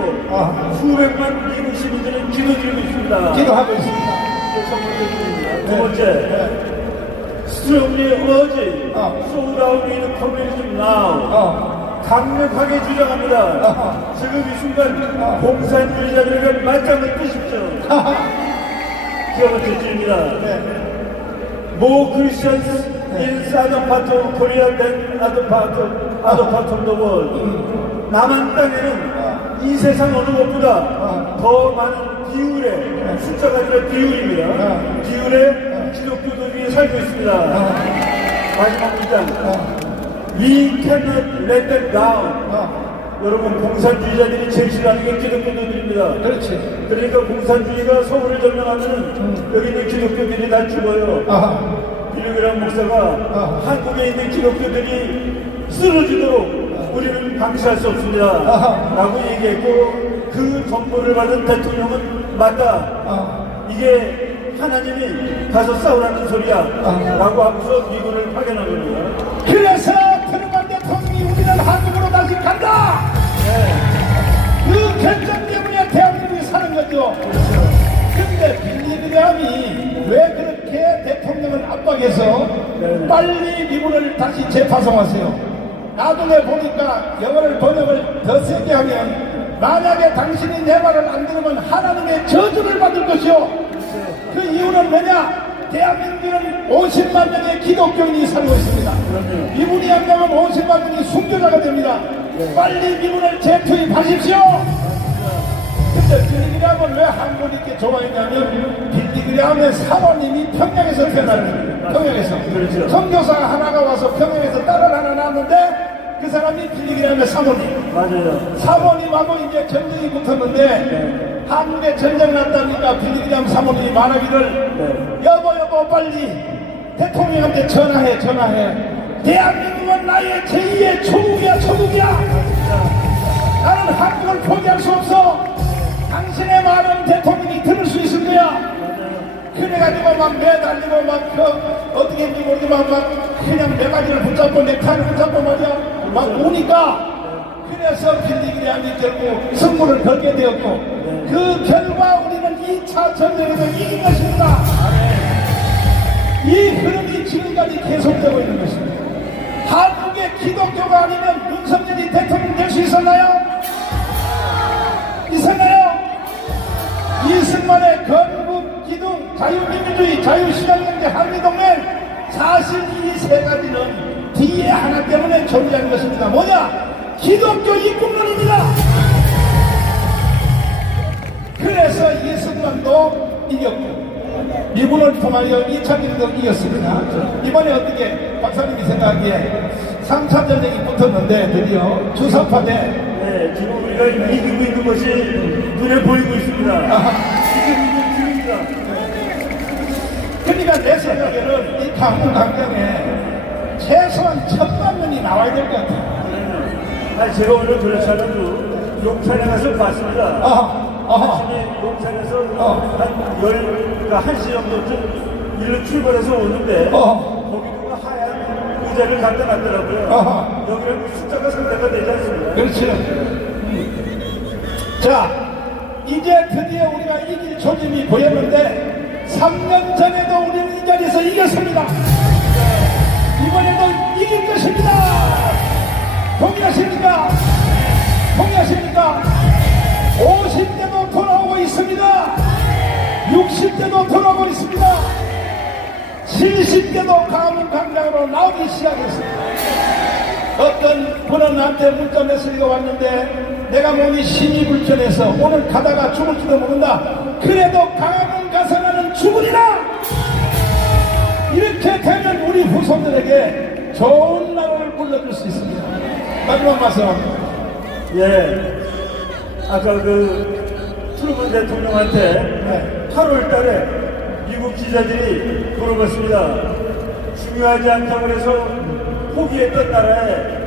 수백만 미국 시민들은 기도드리고 있습니다. 기도하고 있습니다. 이게 첫 번째 기도입니다. 두 번째, strongly urge, slow down in communism now. 강력하게 주장합니다. 지금 이 순간 공산주의자들에게 맞짱을 뜨십시오. 세 번째 주입니다. More Christians in southern part of Korea than other part of the world. 남한 땅에는 이 세상 어느 곳보다 더 많은 비율의 숫자가 아니라 비율입니다. 비율의 기독교들이 살고 있습니다. 마지막 문장. We cannot let them down. 여러분 공산주의자들이 제일 싫어하는 게 기독교들입니다. 그렇지. 그러니까 공산주의가 서울을 점령하면 여기 있는 기독교들이 다 죽어요. 빌리 그라함 목사가 한국에 있는 기독교들이 쓰러지도록 우리는 방치할 수 없습니다. 라고 얘기했고 그 정보를 받은 대통령은 맞다. 이게 하나님이 가서 싸우라는 소리야. 라고 하면서 미군을 파견한 겁니다. 그래서 트럼프 대통령이 우리는 한국으로 다시 간다. 그 결정 때문에 대한민국이 사는 거죠. 근데 빌리 그라함이 왜 그렇게 대통령을 압박해서 빨리 미군을 다시 재파송하세요? 나중에 보니까 영어를 번역을 더 세게 하면 만약에 당신이 내 말을 안 들으면 하나님의 저주를 받을 것이요. 그 이유는 뭐냐? 대한민국은 50만 명의 기독교인이 살고 있습니다. 미군이 안 가면 50만 명이 순교자가 됩니다. 빨리 미군을 재투입하십시오. 근데 빌리 그라함은 왜 한국을 이렇게 좋아했냐면 빌리 그라함의 사모님이 평양에서 태어났습니다. 평양에서. 선교사가 하나가 와서 평양에서 딸을 하나 낳았는데 그 사람이 빌리 그라함의 사모님. 맞아요. 사모님하고 이제 전쟁이 붙었는데 한국에 전쟁 났다니까 빌리 그라함 사모님이 말하기를 여보 빨리 대통령한테 전화해. 대한민국은 나의 제2의 조국이야. 나는 한국을 포기할 수 없어. 당신의 말은 대통령이 들을 수 있을 거야. 그래가지고 막 매달리고 막 어떻게 했는지 모르지만 막 그냥 매가지를 붙잡고 넥타이를 붙잡고 말이야 막 오니까 그래서 빌리 그라함이 결국 승부를 걸게 되었고 그 결과 우리는 2차 전쟁에서 이긴 것입니다. 이 흐름이 지금까지 계속되고 있는 것입니다. 한국의 기독교가 아니면 윤석열이 대통령 될 수 있었나요? 이승만의 건국, 기둥, 자유민주주의, 자유시장경제, 한미동맹 사실 이 세 가지는 뒤에 하나 때문에 존재하는 것입니다. 뭐냐? 기독교 입국론입니다. 그래서 이승만도 이겼고 미군을 통하여 2차 기독도 이겼습니다. 이번에 어떻게 박사님이 생각하기에 3차 전쟁이 붙었는데 드디어 주사파대 네, 지금 우리가 이기고 있는 것이 눈에 보이고 있습니다. 이기고 있는 중입니다. 그러니까 내 생각에는 이 강북 강경에 최소한 1000만 명이 나와야 될 것 같아요. 아니, 제가 오늘 그렇지 않아도 용산에 가서 봤습니다. 아침에 용산에서 한 1시 정도쯤 일로 출발해서 오는데 거기 누가 하얀 의자를 갖다 놨더라고요. 여기는 숫자가 상대가 되지 않습니다. 그렇죠. 자, 이제 드디어 우리가 이길 조짐이 보였는데 3년 전에도 우리는 이 자리에서 이겼습니다. 이번에도 이길 것입니다. 동의하십니까? 50대도 돌아오고 있습니다. 60대도 돌아오고 있습니다. 70대도 가문강장으로 나오기 시작했습니다. 어떤 분은 나한테 문자 메시지가 왔는데 내가 몸이 심히 불편해서 오늘 가다가 죽을지도 모른다. 그래도 강화문 가서 나는 죽으리라. 이렇게 되면 우리 후손들에게 좋은 나라를 불러줄 수 있습니다. 마지막 말씀합니다. 예. 아까 그 트루먼 대통령한테 8월 달에 미국 기자들이 물어봤습니다. 중요하지 않다고 해서 포기했던 나라에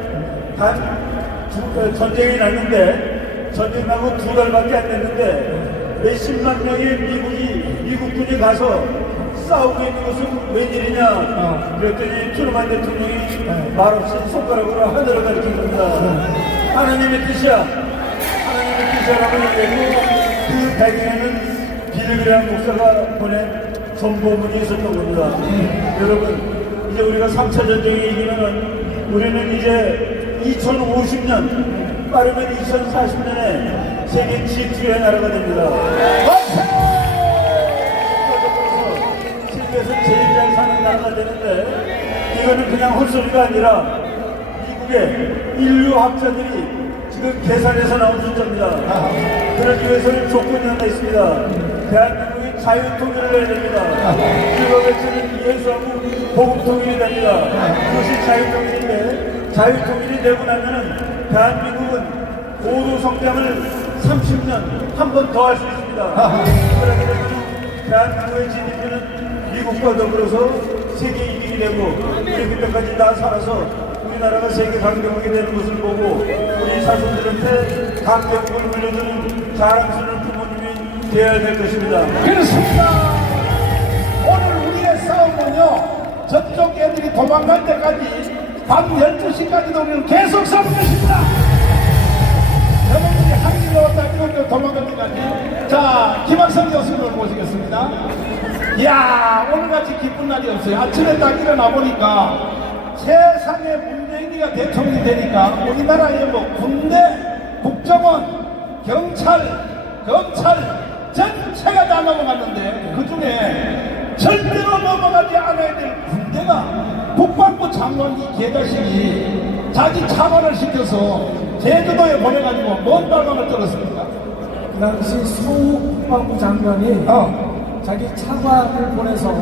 전쟁이 났는데, 전쟁 나고 2달밖에 안 됐는데 몇십만 명의 미국군이 가서 싸우고 있는 것은 웬일이냐. 그랬더니 트루먼 대통령이 말없이 손가락으로 하늘을 가리킨 겁니다. 하나님의 뜻이야. 하나님의 뜻이라고 얘기했고, 그 배경에는 빌그레함 목사가 보낸 전보문이 있었던 겁니다. 여러분, 이제 우리가 3차 전쟁이 이기면은 우리는 이제 2050년, 빠르면 2040년에 세계 G2의 나라가 됩니다. 세계에서 제일 잘 사는 나라가 되는데, 이거는 그냥 헛소리가 아니라 미국의 인류학자들이 지금 계산해서 나온 숫자입니다. 그러기 위해서는 조건이 하나 있습니다. 대한민국이 자유통일을 해야 됩니다. 그거 외치는 예수하고 복음통일이 됩니다. 그것이 자유통일인데, 자유통일이 되고 나면은 대한민국은 고도 성장을 30년 한 번 더 할 수 있습니다. 그러게 되면 대한민국의 GDP는 미국과 더불어서 세계 1위가 되고, 우리 그때까지 다 살아서 우리나라가 세계 강대국이 되는 것을 보고 우리 자손들한테 강대국을 물려주는 자랑스러운 부모님이 되어야 될 것입니다. 그렇습니다. 오늘 우리의 싸움은요, 저쪽 애들이 도망갈 때까지 밤 12시까지도 우리는 계속 싸울 것입니다. 여러분들이 한 길로 왔다 이렇게 도망갈 때까지. 자, 김학성 교수님을 모시겠습니다. 이야, 오늘같이 기쁜 날이 없어요. 아침에 딱 일어나 보니까 세상에 문재인이가 대통령이 되니까 우리나라의 뭐 군대, 국정원, 경찰, 검찰 전체가 다 넘어갔는데, 그 중에 절대로 넘어가지 않아야 될 군대가 국방부 장관 이 개자식이 자기 차관을 시켜서 제주도에 보내가지고 뭔 발광을 떨었습니까? 그 당시 수 국방부 장관이 자기 차관을 보내서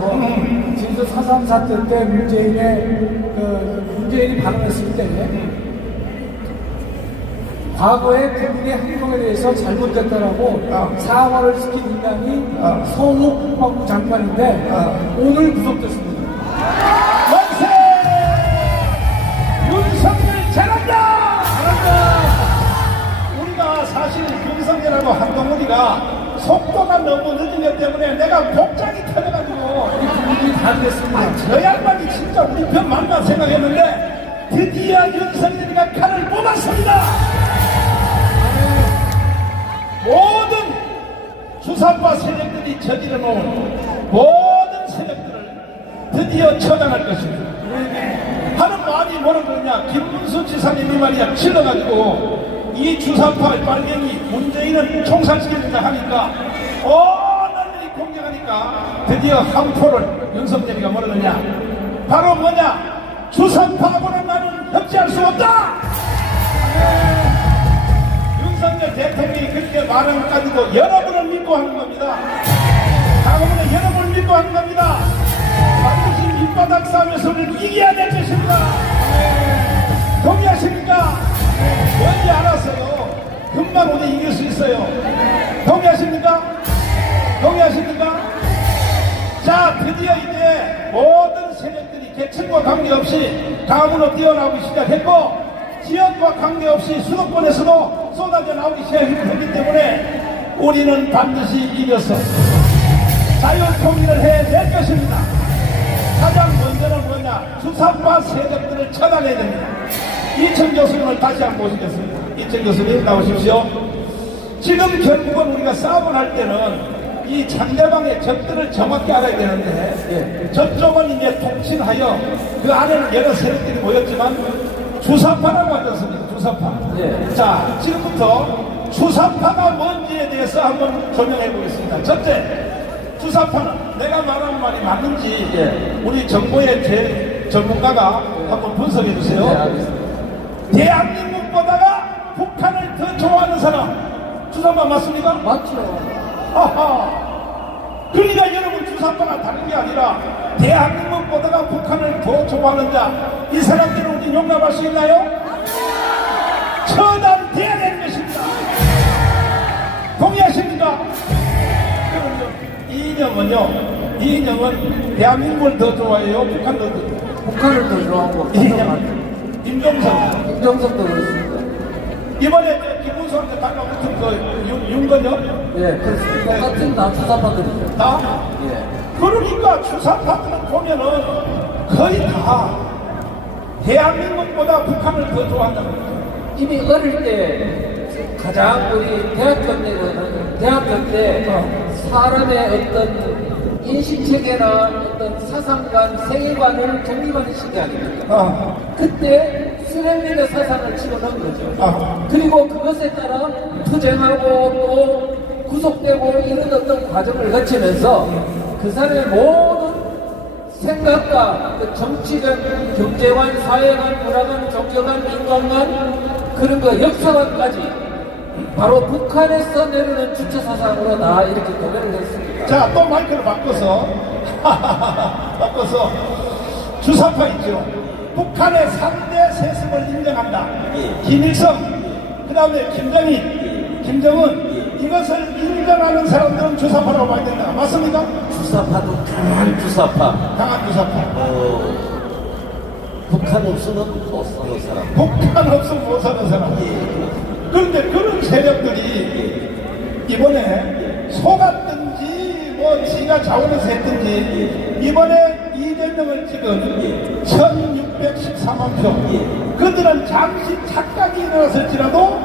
진주 4.3 사태 때 문재인이 발언했을 때 과거의 국민의 행동에 대해서 잘못됐다라고 사과를 시킨 인간이 서욱 국방부 장관인데 오늘 구속됐습니다. 만세! 윤석열 잘한다! 우리가 사실 윤석열하고 한동훈이가 속도가 너무 늦은 것 때문에 내가 복장이 터져가지고 국민이 다 그랬습니다. 저 양반이 진짜 우리 편 맞나 생각했는데 드디어 윤석열이가 칼을 뽑았습니다. 모든 주사파 세력들이 저지러 놓은 모든 세력들을 드디어 처단할 것입니다. 하는 말이 뭐라 그러냐, 김문수 지사님이 말이야 질러가지고 이 주사파 빨갱이 문재인은 총살시키려고 하니까 널리 공격하니까 드디어 함포를 윤석열이가 뭐라 그러냐, 바로 뭐냐, 주사파하고는 나는 협치할 수 없다. 윤석열 대통령이 그렇게 말하기까지도 여러분을 믿고 하는 겁니다. 다음은 여러분을 믿고 하는 겁니다. 반드시 밑바닥 싸움에서 우리는 이겨야 될 것입니다. 동의하십니까? 뭔지 알았어요. 금방 우리 이길 수 있어요. 동의하십니까? 동의하십니까? 자, 드디어 이제 모든 세력들이 계층과 관계없이 다음으로 뛰어나오기 시작했고, 지역과 관계없이 수도권에서도 쏟아져 나오기 시작했기 때문에 우리는 반드시 이겨서 자유통일을 해낼 것입니다. 가장 먼저는 뭐냐, 주사파 세력들을 처단해야 됩니다. 이천 교수님을 다시 한번 모시겠습니다. 이천 교수님 나오십시오. 지금 결국은 우리가 싸움을 할 때는 이 상대방의 적들을 정확히 알아야 되는데, 저쪽은 이제 통칭하여 그 안에는 여러 세력들이 모였지만 주사파라고 하셨습니다. 주사파. 자, 지금부터 주사파가 뭔지에 대해서 한번 조명해 보겠습니다. 첫째, 주사파는 내가 말하는 말이 맞는지 우리 정보의 전문가가 한번 분석해 주세요. 대한민국보다가 북한을 더 좋아하는 사람, 주사파 맞습니까? 맞죠. 하하. 그러니까 여러분 주사파가 다른 게 아니라 대한민국보다가 북한을 더 좋아하는 자, 이 사람들을 우리 용납할 수 있나요? 처단돼야 되는 것입니다. 동의하십니까? 이인영은요, 이인영은 대한민국을 더 좋아해요? 북한을 더 좋아해요? 북한을 더 좋아하고 이인영, 임종석. 김정석도 그렇습니다. 이번에 김문수한테 다가붙은 그 윤건영? 예, 그렇습니다. 똑같은 다 주사파들이죠. 다? 예. 그러니까 주사파들은 보면은 거의 다 대한민국보다 북한을 더 좋아한다는 거죠. 이미 어릴 때 가장 우리 대학교 때 사람의 어떤 인식체계나 어떤 사상관, 세계관을 정립하는 시기 아닙니까? 그때 스레미의 사상을 집어넣은 거죠. 그리고 그것에 따라 투쟁하고 또 구속되고 이런 어떤 과정을 거치면서 그 사람의 모든 생각과 그 정치관, 경제관, 사회관, 문화관, 종교관, 인간관 그런 거 역사관까지 바로 북한에서 내려오는 주체 사상으로 다 이렇게 도배를 했습니다. 자, 또 마이크를 바꿔서 주사파 있죠. 북한의 3대 세습을 인정한다. 김일성, 그 다음에 김정일, 김정은, 이것을 인정하는 사람들은 주사파라고 봐야 된다. 맞습니까? 주사파도 강한 주사파. 강한 주사파. 북한 없으면 못 사는 사람. 북한 없으면 못 사는 사람. 그런데 그런 세력들이 이번에 속았든지 뭐 지가 자원해서 했든지 이번에 이재명을 지금 1614만 표. 그들은 잠시 착각이 일어났을지라도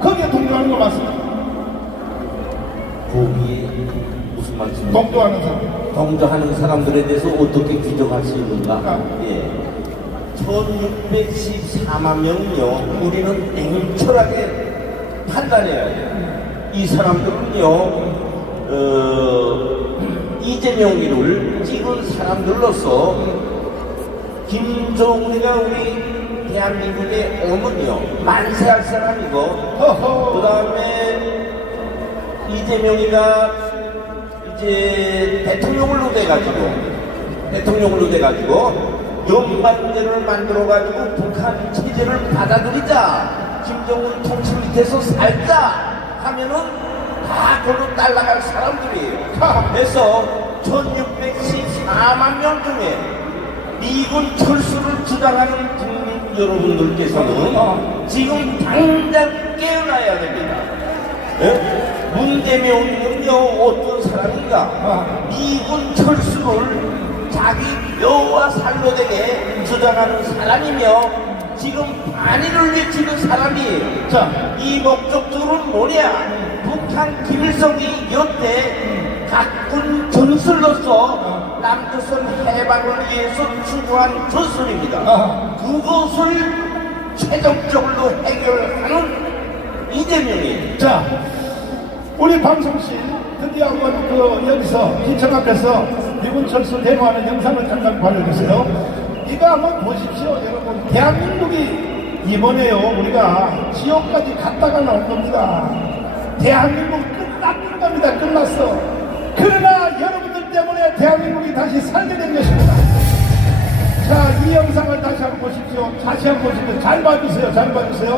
거기에 동조하는 거 맞습니다. 거기에 무슨 말씀? 동조하는 사람. 동조하는 사람들에 대해서 어떻게 규정할 수 있는가? 예. 1614만 명은요, 우리는 냉철하게 판단해야 돼요. 이 사람들은요, 이재명이를 찍은 사람들로서 김정은이가 우리 대한민국에 오면요, 만세할 사람이고, 그 다음에 이재명이가 이제 대통령으로 돼가지고 연반대를 만들어가지고 북한 체제를 받아들이자, 김정은 통치 밑에서 살자 하면은 다 그걸로 날아갈 사람들이에요. 그래서 1614만 명 중에 미군 철수를 주장하는 국민 여러분들께서는 지금 당장 깨어나야 됩니다. 예? 문재명은요, 어떤 사람인가? 미군 철수를 자기 뼈와 살로 되게 주장하는 사람이며 지금 반일을 외치는 사람이에요. 자, 이 목적들은 뭐냐? 북한 김일성이 여태 각군 전술로서 남조선 해방을 위해서 추구한 전술입니다. 그것을 최종적으로 해결하는 이재명이에요. 자, 우리 방송실 드디어 한번 여기서 기청 앞에서 미군 철수 데모하는 영상을 잠깐 보여주세요. 이거 한번 보십시오, 여러분. 대한민국이 이번에요, 우리가 지옥까지 갔다가 나온 겁니다. 대한민국 끝났는 겁니다. 끝났어. 그러나 여러분들 때문에 대한민국이 다시 살게 된 것입니다. 자, 이 영상을 다시 한번 보십시오. 다시 한번 보십시오. 잘 봐주세요. 잘 봐주세요.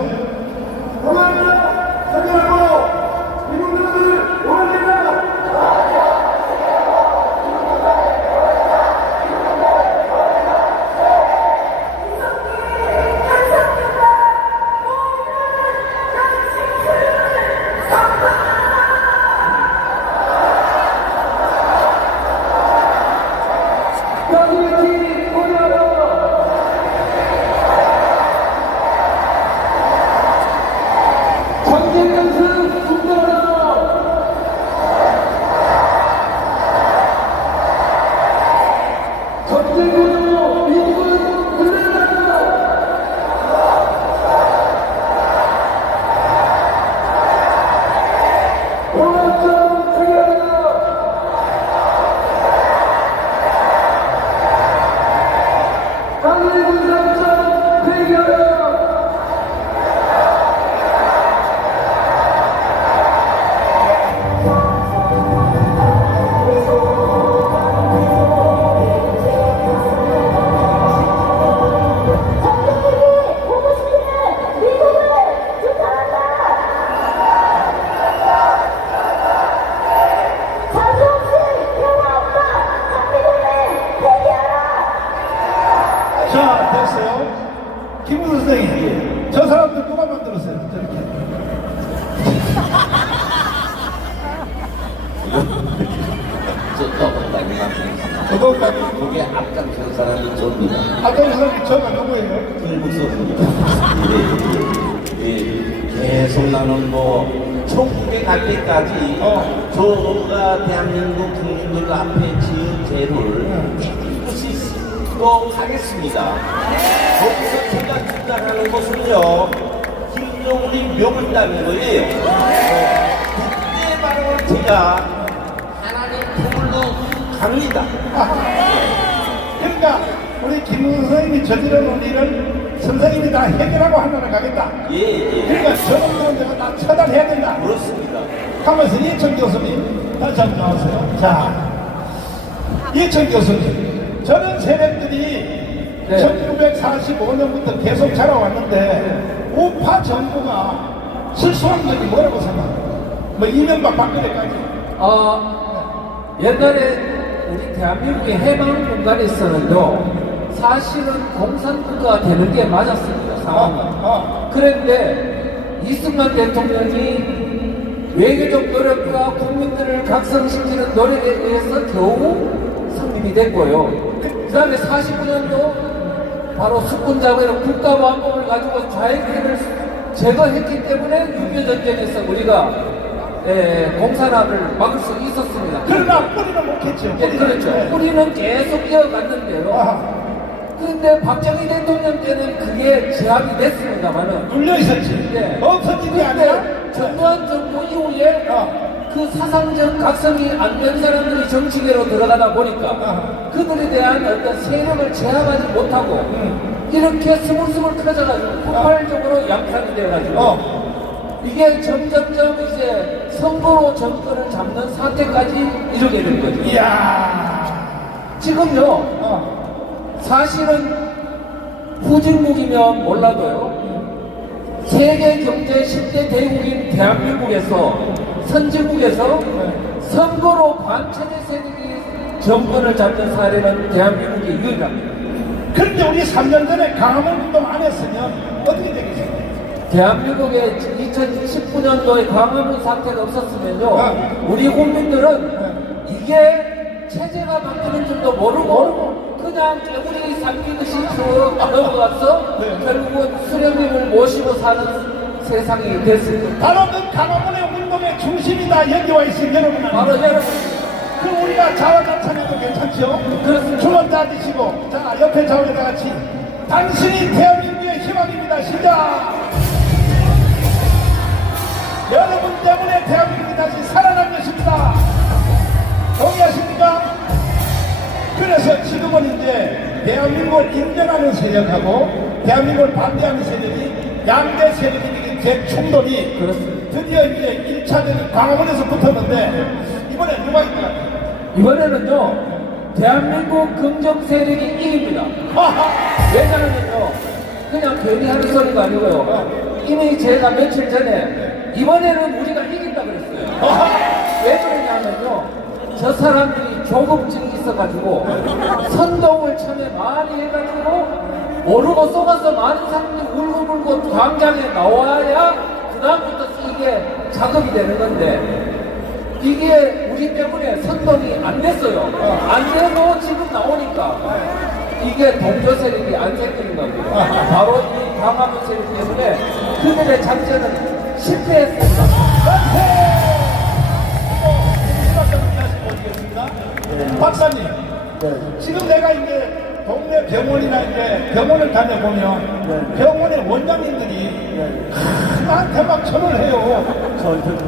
고맙습니다. 선생님하고 미국민들 원합니다. 자, 됐어요. 김우수 선생님, 저 사람들 누가 만들었어요? 저렇게. 저도 거기에 앞장선 사람이 저입니다. 아까 사람이 저가 누구예요? 계속 나는 뭐 천국에 갈 때까지 저가 대한민국 국민들 앞에 지은 죄를 깨끗이 씻고 가겠습니다. 거기서 제가 주장하는 것은요, 김정은이 묘를 따는 거예요. 그때 바로 제가 하나님 품으로 갑니다. 그러니까 우리 김우수 선생님이 저지른 일을 선생님이 다 해결하고 하나를 가겠다. 예. 그러니까 저런 사람들은 다 처단해야 된다. 그렇습니다. 하면서 이천 교수님 다시 한번 나오세요. 자, 이천 교수님, 저런 세력들이 1945년부터 계속 자라왔는데 우파 정부가 실수한 적이 뭐라고 생각해요? 뭐 이명박 박근혜까지. 옛날에 우리 대한민국에 해방 공간이 있었는데 사실은 공산국가가 되는 게 맞았습니다. 상황은. 그런데 이승만 대통령이 외교적 노력과 국민들을 각성시키는 노력에 의해서 겨우 성립이 됐고요. 그 다음에 49년도 바로 숙군자고로 국가보안법을 가지고 좌익들을 제거했기 때문에 6.25 전쟁에서 우리가 공산화를 막을 수 있었습니다. 그러나 뿌리는 못했죠. 네, 그렇죠. 우리는 계속 이어갔는데요. 그런데 박정희 대통령 때는 그게 제압이 됐습니다만은 눌려 있었지. 네. 없어진 게 아니라. 전두환 정부 이후에 그 사상적 각성이 안 된 사람들이 정치계로 들어가다 보니까 그들에 대한 어떤 세력을 제압하지 못하고 이렇게 스물스물 커져가지고 폭발적으로 양산이 돼가지고 이게 점점점 이제 선거로 정권을 잡는 사태까지 이르게 된 거죠. 이야. 지금요, 사실은 후진국이면 몰라도요, 세계 경제 10대 대국인 대한민국에서, 선진국에서 선거로 반체제 세력이 정권을 잡는 사례는 대한민국이 유일합니다. 그런데 우리 3년 전에 강화문 운동 안 했으면 어떻게 되겠어요? 대한민국에 2019년도에 광화문 사태가 없었으면요, 우리 국민들은 이게 체제가 바뀌는 줄도 모르고 그냥 깨구리 삼기듯이 쭉 넘어가서 결국은 수령님을 모시고 사는 세상이 됐습니다. 바로 그 강화문의 운동의 중심이다. 여기 와 있으면 여러분. 바로 여러분. 그럼 우리가 자화자찬해도 괜찮죠? 그렇습니다. 주먹 다 드시고, 자, 옆에 좌우에 다 같이. 당신이 대한민국의 희망입니다. 시작! 여러분 때문에 대한민국이 다시 살아난 것입니다. 동의하십니까? 그래서 지금은 이제 대한민국을 인정하는 세력하고 대한민국을 반대하는 세력이 양대 세력이 대충돌이 드디어 이제 1차전이 광화문에서 붙었는데 이번에 누가 있을 것 같아요? 이번에는요, 대한민국 긍정 세력이 이깁니다. 왜냐하면요, 그냥 괜히 하는 소리가 아니고요. 이미 제가 며칠 전에 이번에는 우리가 이긴다 그랬어요. 왜 그러냐면요, 저 사람들이 조급증이 있어가지고 선동을 처음에 많이 해가지고 모르고 속아서 많은 사람들이 울고불고 광장에 나와야 그 다음부터 이게 작업이 되는 건데 이게 우리 때문에 선동이 안 됐어요. 안 되고 지금 나오니까 이게 동조 세력이 안 생기는 겁니다. 바로 이 광화문 세력 때문에 그들의 작전은 실패했습니다. 박사님, 지금 내가 이제 동네 병원이나 이제 병원을 다녀보면 병원의 원장님들이 나한테 막 전화를 해요.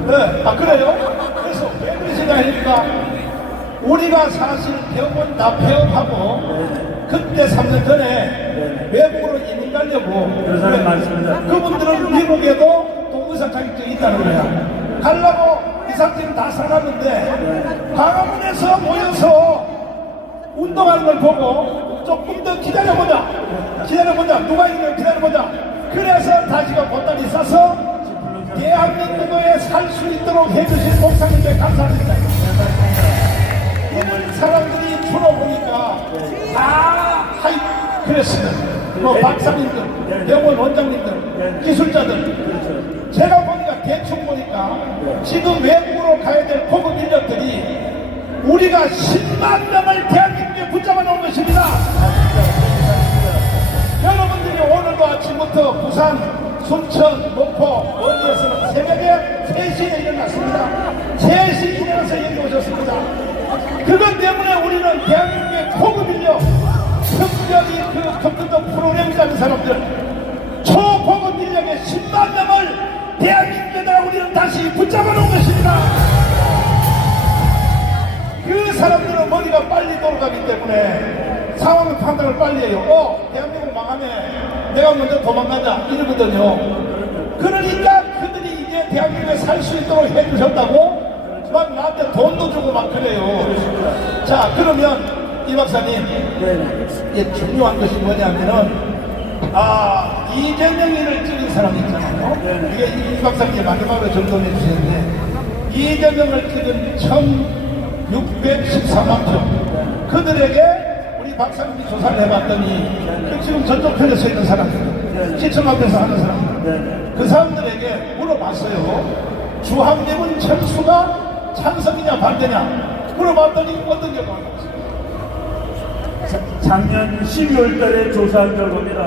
네, 아 그래요? 그래서 왜 그러시냐 하니까 우리가 사실 병원 다 폐업하고 그때 3년 전에 외국으로 이민 가려고 그런 사람 많습니다. 그분들은 미국에도 동의사 자격증이 있다는 거야. 가려고 이상팀 다 살았는데 광화문에서 모여서 운동하는 걸 보고 조금 더 기다려보자. 누가 이기면 기다려보자. 그래서 다시가 보따리 싸서 대한민국에 살 수 있도록 해주신 목사님께 감사합니다. 이런 사람들이 주로 보니까 다 그랬으면 뭐 박사님들, 병원 원장님들, 기술자들 제가 보니까 대충 보니까 지금 외국으로 가야 될 고급 인력들이 우리가 10만 명을 대한민국에 붙잡아 놓은 것입니다. 여러분들이 오늘도 아침부터 부산, 순천, 목포, 어디에서는 새벽에 3시에 일어났습니다. 3시에 일어나서 여기 오셨습니다. 그것 때문에 우리는 대한민국의 고급 인력, 특별히 그 컴퓨터 프로그램 짜는 사람들, 초고급 인력의 10만 명을 대한민국에다가 우리는 다시 붙잡아 놓은 것입니다. 그 사람들은 머리가 빨리 돌아가기 때문에 상황 판단을 빨리 해요. 대한민국 망하네. 내가 먼저 도망가자. 이러거든요. 그러니까 그들이 이제 대한민국에 살 수 있도록 해주셨다고 막 나한테 돈도 주고 막 그래요. 자, 그러면 이 박사님, 이게 중요한 것이 뭐냐면은, 이재명이를 찍은 사람이 있잖아요. 이게 이 박사님이 마지막으로 점검해 주셨는데, 이재명을 찍은 1614만 표. 그들에게 우리 박사님이 조사를 해봤더니, 지금 저쪽 편에 서 있는 사람들, 시청 앞에서 하는 사람들, 그 사람들에게 물어봤어요. 주한미군 철수가 찬성이냐 반대냐 물어봤더니 어떤 결과가 나왔어요? 작년 12월 달에 조사한 결과입니다.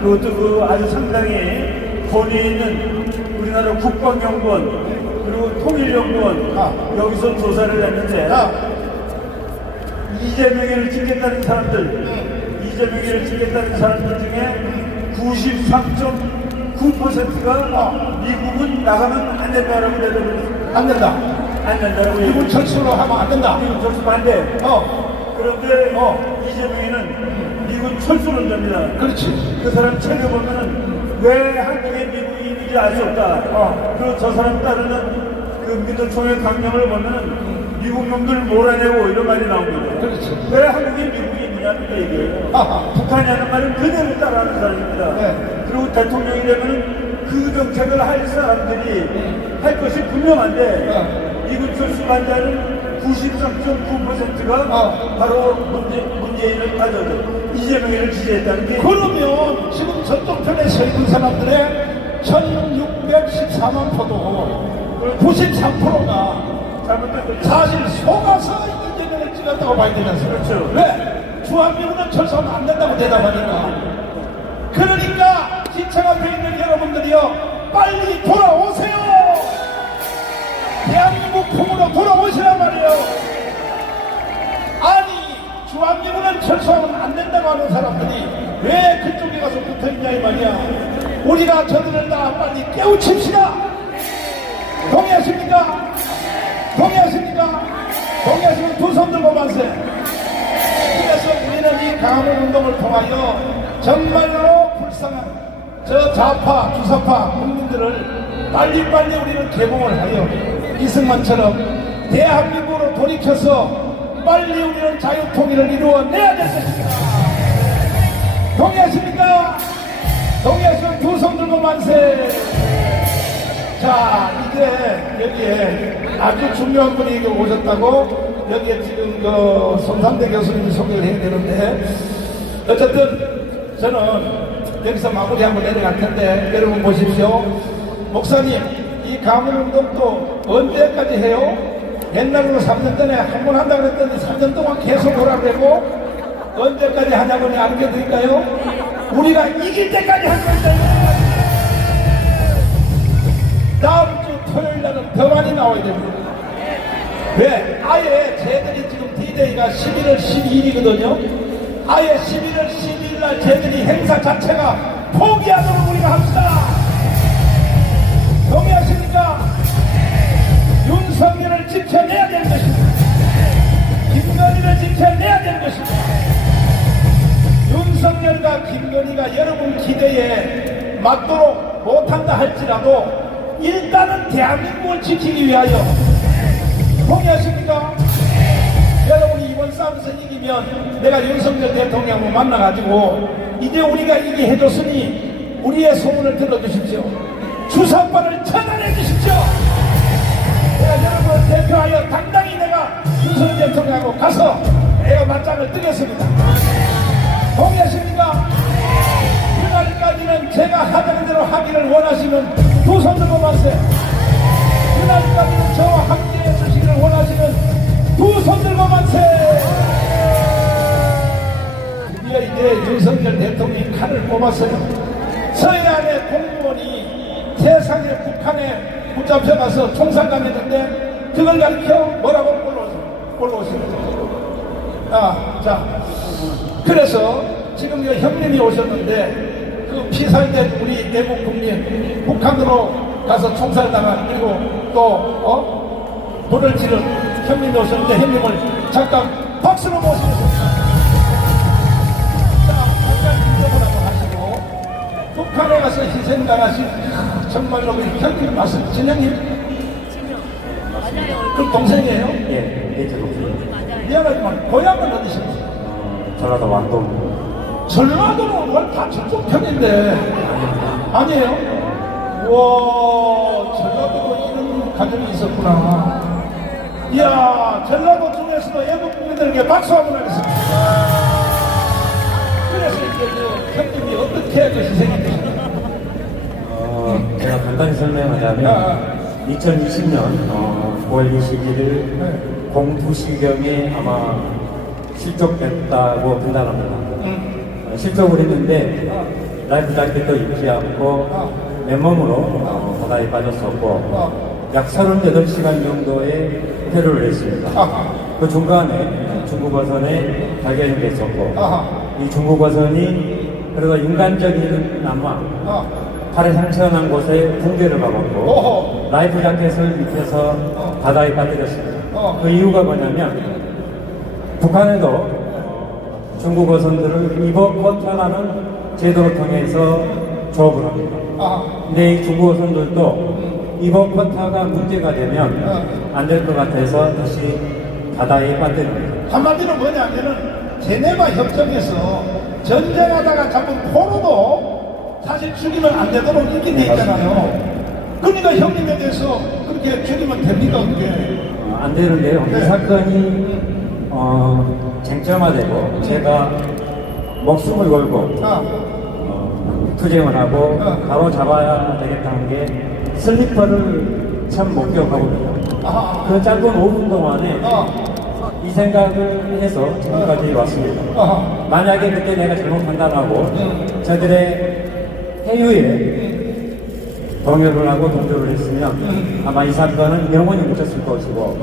그것도 아주 상당히 권위 있는 우리나라 국방연구원 그리고 통일연구원 여기서 조사를 했는데 이재명이를 찍겠다는 사람들 이재명이를 찍겠다는 사람들 중에 93.9%가 미국은 나가면 안 된다라고 대답을 했습니다. 안 된다. 안 된다라고 미군 철수로 하면 안 된다. 미군 철수 반대. 그런데 이재명이는 미군 철수를 됩니다. 그렇지. 그 사람 책을 보면은 왜 한국에 미국이 있는지 알 수 없다. 그리고 저 사람 따르는 그 민노총회 강령을 보면은 미국 놈들 몰아내고 이런 말이 나옵니다. 그렇지. 왜 한국에 미국이 있느냐는 얘기예요. 북한이 하는 말은 그대로 따라하는 사람입니다. 네. 그리고 대통령이 되면은 그 정책을 할 사람들이 할 것이 분명한데 미군 철수 반대하는 93.9%가 바로 문재인을 가져도 이재명이를 지지했다는 게 그러면 지금 저쪽 편에 서 있는 사람들의 1614만 표도 93%가 사실 속아서 이재명을 찍었다고 봐야 되면서 그렇죠. 왜? 주한미군은 철수하면 안 된다고 대답하니까. 그러니까 시청 앞에 있는 여러분들이요, 빨리 돌아오세요. 대한민국 품으로 돌아오시란 말이에요. 아니, 주한미군은 철수하면 안 된다고 하는 사람들이 왜 그쪽에 가서 붙어있냐 이 말이야. 우리가 저들을 다 빨리 깨우칩시다. 동의하십니까? 동의하십니까? 동의하시면 두 손 들고 만세. 그래서 우리는 이 강화문 운동을 통하여 정말로 불쌍한 저 좌파, 주사파 국민들을 빨리빨리 우리는 개봉을 하여 이승만처럼 대한민국으로 돌이켜서 빨리 우리는 자유통일을 이루어내야 될 것입니다. 동의하십니까? 동의하시면 두 손 들고 만세. 자, 이제 여기에 아주 중요한 분이 여기 오셨다고 여기에 지금 그 손산대 교수님이 소개를 해야 되는데, 어쨌든 저는 여기서 마무리 한번 내려갈 텐데, 여러분 보십시오. 목사님, 이 가문운동도 언제까지 해요? 옛날로 3년 전에 한 번 한다고 그랬더니 3년 동안 계속 오라고 그러고, 언제까지 하냐고 알게 드릴까요? 우리가 이길 때까지 할 겁니다. 다음 주 토요일 날은 더 많이 나와야 됩니다. 왜? 아예 쟤들이 지금 D-Day가 11월 12일이거든요. 아예 11월 12일 날 쟤들이 행사 자체가 포기하도록 우리가 합시다. 동의하십니까? 윤석열을 지켜내야 될 것입니다. 김건희를 지켜내야 될 것입니다. 윤석열과 김건희가 여러분 기대에 맞도록 못한다 할지라도 일단은 대한민국을 지키기 위하여, 동의하십니까? 여러분이 이번 싸움에서 이기면 내가 윤석열 대통령을 만나가지고 이제 우리가 이기 해줬으니 우리의 소문을 들어주십시오. 주사파를 처단해 주십시오. 내가 여러분을 대표하여 당당히 내가 윤석열 대통령하고 가서 내가 맞짱을 뜨겠습니다. 동의하십니까? 원하시는 두 손 들고 만세. 그날까지는 저와 함께 해주시기를 원하시는 두 손 들고 만세. 드디어 이제 윤석열 대통령이 칼을 뽑았어요. 서해안의 공무원이 세상에 북한에 붙잡혀가서 총살당했는데 그걸 가리켜 뭐라고 올라오십니까? 자, 그래서 지금 이 형님이 오셨는데 그 피살된 우리 내국 국민 북한으로 가서 총살당한 그리고 또 불을 지른 형님이 오셨는데 형님을 잠깐 박수로 모시겠습니다. 자, 잠깐 인정을 한번 하시고 북한에 가서 희생당하신 정말로 우리 형님 말씀 진영님 그 동생이에요? 예, 제 동생. 미안하지만 고향은 어디십니까? 전라도 완도. 전라도는 원 다 저쪽 편인데 아니에요? 와 전라도도 이런 가정이 있었구나. 이야 전라도 중에서도 애국 국민들에게 박수 한번 하겠습니다. 그래서 이제 그 형님이 어떻게 그 희생이 되셨나요? 제가 간단히 설명하자면 2020년 9월 21일 02시경에 아마 실족됐다고 판단합니다. 실족을 했는데 라이프 자켓도 입지 않고 맨몸으로 바다에 빠졌었고 약 38시간 정도의 퇴로를 했습니다. 그 중간에 중국어선에 발견이 됐었고 이 중국어선이 그래도 인간적인 난망 팔에 상처난 곳에 붕대를 박았고 라이프 자켓을 밑에서 바다에 빠뜨렸습니다. 그 이유가 뭐냐면 북한에도 중국 어선들을 이버쿼터라는 제도를 통해서 조업을 합니다. 근데 이 중국 어선들도 이버쿼터가 문제가 되면 안 될 것 같아서 다시 바다에 빠뜨립니다. 한마디로 뭐냐면은 제네바 협정에서 전쟁하다가 잡은 포로도 사실 죽이면 안 되도록 이렇게 돼 있잖아요. 그러니까 형님에 대해서 그렇게 죽이면 됩니까? 그게? 안 되는데요. 이 사건이 쟁점화되고 제가 목숨을 걸고 투쟁을 하고 바로 잡아야 되겠다는 게 슬리퍼를 참 목격하거든요. 그 짧은 5분 동안에 이 생각을 해서 지금까지 왔습니다. 만약에 그때 내가 잘못 판단하고 저들의 해유에 동요를 하고 동조를 했으면 아마 이 사건은 영원히 묻혔을 것이고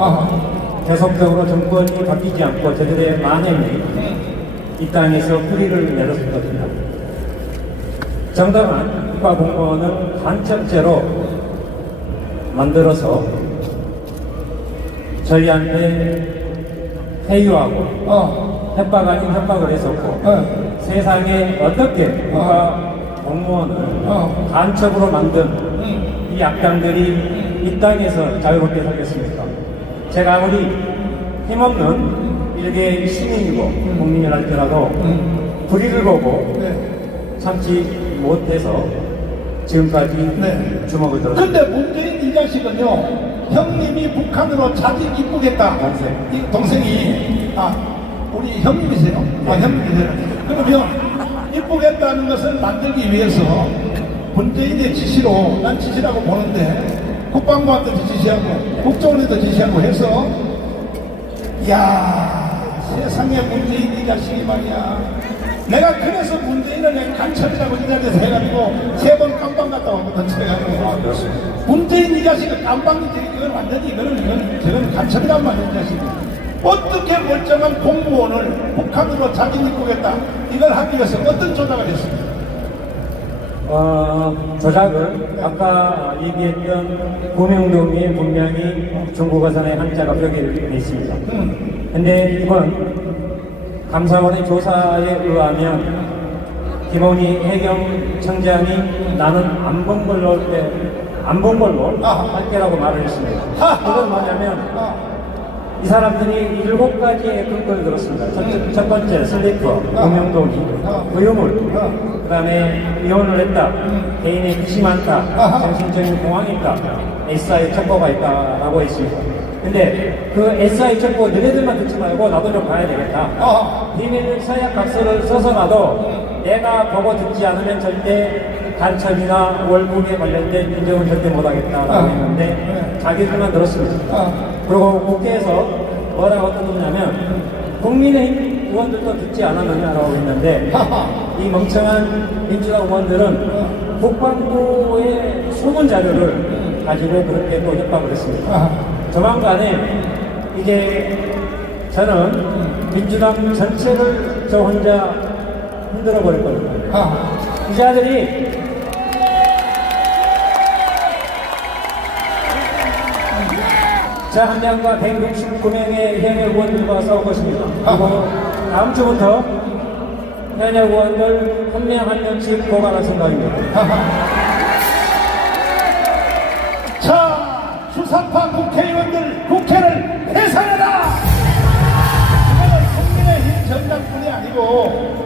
계속적으로 정권이 바뀌지 않고 저들의 만행이 이 땅에서 뿌리를 내렸었거든요. 정당한 국가공무원을 간첩죄로 만들어서 저희한테 회유하고 협박 아닌 협박을 했었고 세상에 어떻게 국가공무원을 간첩으로 만든 이 악당들이 이 땅에서 자유롭게 살겠습니까? 제가 아무리 힘없는 일개 시민이고 국민을 할지라도 불의를 보고 참지 못해서 지금까지 주먹을 들었습니다. 근데 문재인 이 자식은요, 형님이 북한으로 자진 입국했다. 이 동생이, 우리 형님이세요? 형님이세요. 그러면 입국했다는 것을 만들기 위해서 문재인의 지시로, 난 지시라고 보는데, 국방부한테도 지시하고, 국정원에도 지시하고 해서, 이야, 세상에 문재인 이 자식이 말이야. 내가 그래서 문재인을 내 간첩이라고 이 자리에서 해가지고 3번 깜방 갔다 왔거든. 문재인 이 자식은 깜방이지. 이건 완전히 저건 간첩이란 말이야, 이 자식이. 어떻게 멀쩡한 공무원을 북한으로 자진 입국했다. 이걸 하기 위해서 어떤 조작을 했습니까? 조작을 아까 얘기했던 고명동에 분명히 중국어선의 한자가 표기되어 있습니다. 근데 이건 감사원의 조사에 의하면 김원희 해경청장이 나는 안 본 걸로 할 때라고 말을 했습니다. 그건 뭐냐면 이 사람들이 7가지의 근거를 들었습니다. 첫 번째 슬리퍼, 고명동이, 의유물, 그 다음에 이혼을 했다, 개인의 빚이 많다, 정신적인 공황이 있다, SI 첩보가 있다라고 했습니다. 근데 그 SI 첩보 너네들만 듣지 말고 나도 좀 봐야 되겠다. 비밀 서약 각서를 써서라도 내가 보고 듣지 않으면 절대 간첩이나 월북에 관련된 인정은 절대 못하겠다라고 했는데 자기들만 들었습니다. 그리고 국회에서 뭐라고 떠들냐면 국민의힘 의원들도 듣지 않았느냐라고 했는데 이 멍청한 민주당 의원들은 국방부의 소문 자료를 가지고 그렇게 또 협박을 했습니다. 조만간에 이제 저는 민주당 전체를 저 혼자 흔들어 버릴 겁니다. 이 자들이 저 한 장과 169명의 현역 의원들과 싸울 것입니다. 그리고 다음 주부터 현역 의원들 한 명 한 명씩 고발할 생각입니다. 자, 주사파 국회의원들 국회를 해산해라! 이거는 국민의힘 정당뿐이 아니고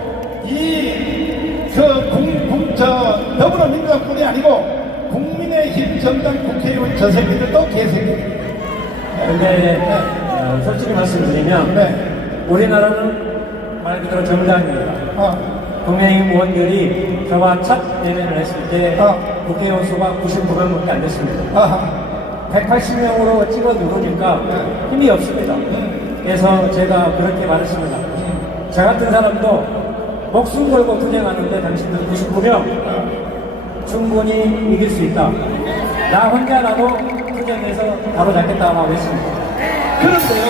더불어민주당뿐이 아니고 국민의힘 정당 국회의원 저 새끼들도 개새끼들. 근데 솔직히 말씀드리면 우리나라는 말 그대로 정당입니다. 국민의힘 의원들이 저와 첫 대면을 했을 때 국회의원 수가 99명밖에 안 됐습니다. 180명으로 찍어 누르니까 힘이 없습니다. 그래서 제가 그렇게 말했습니다. 저 같은 사람도 목숨 걸고 투쟁하는데 당신들 99명 충분히 이길 수 있다. 나 혼자라도 투쟁해서 바로 잡겠다고 했습니다. 그런데요,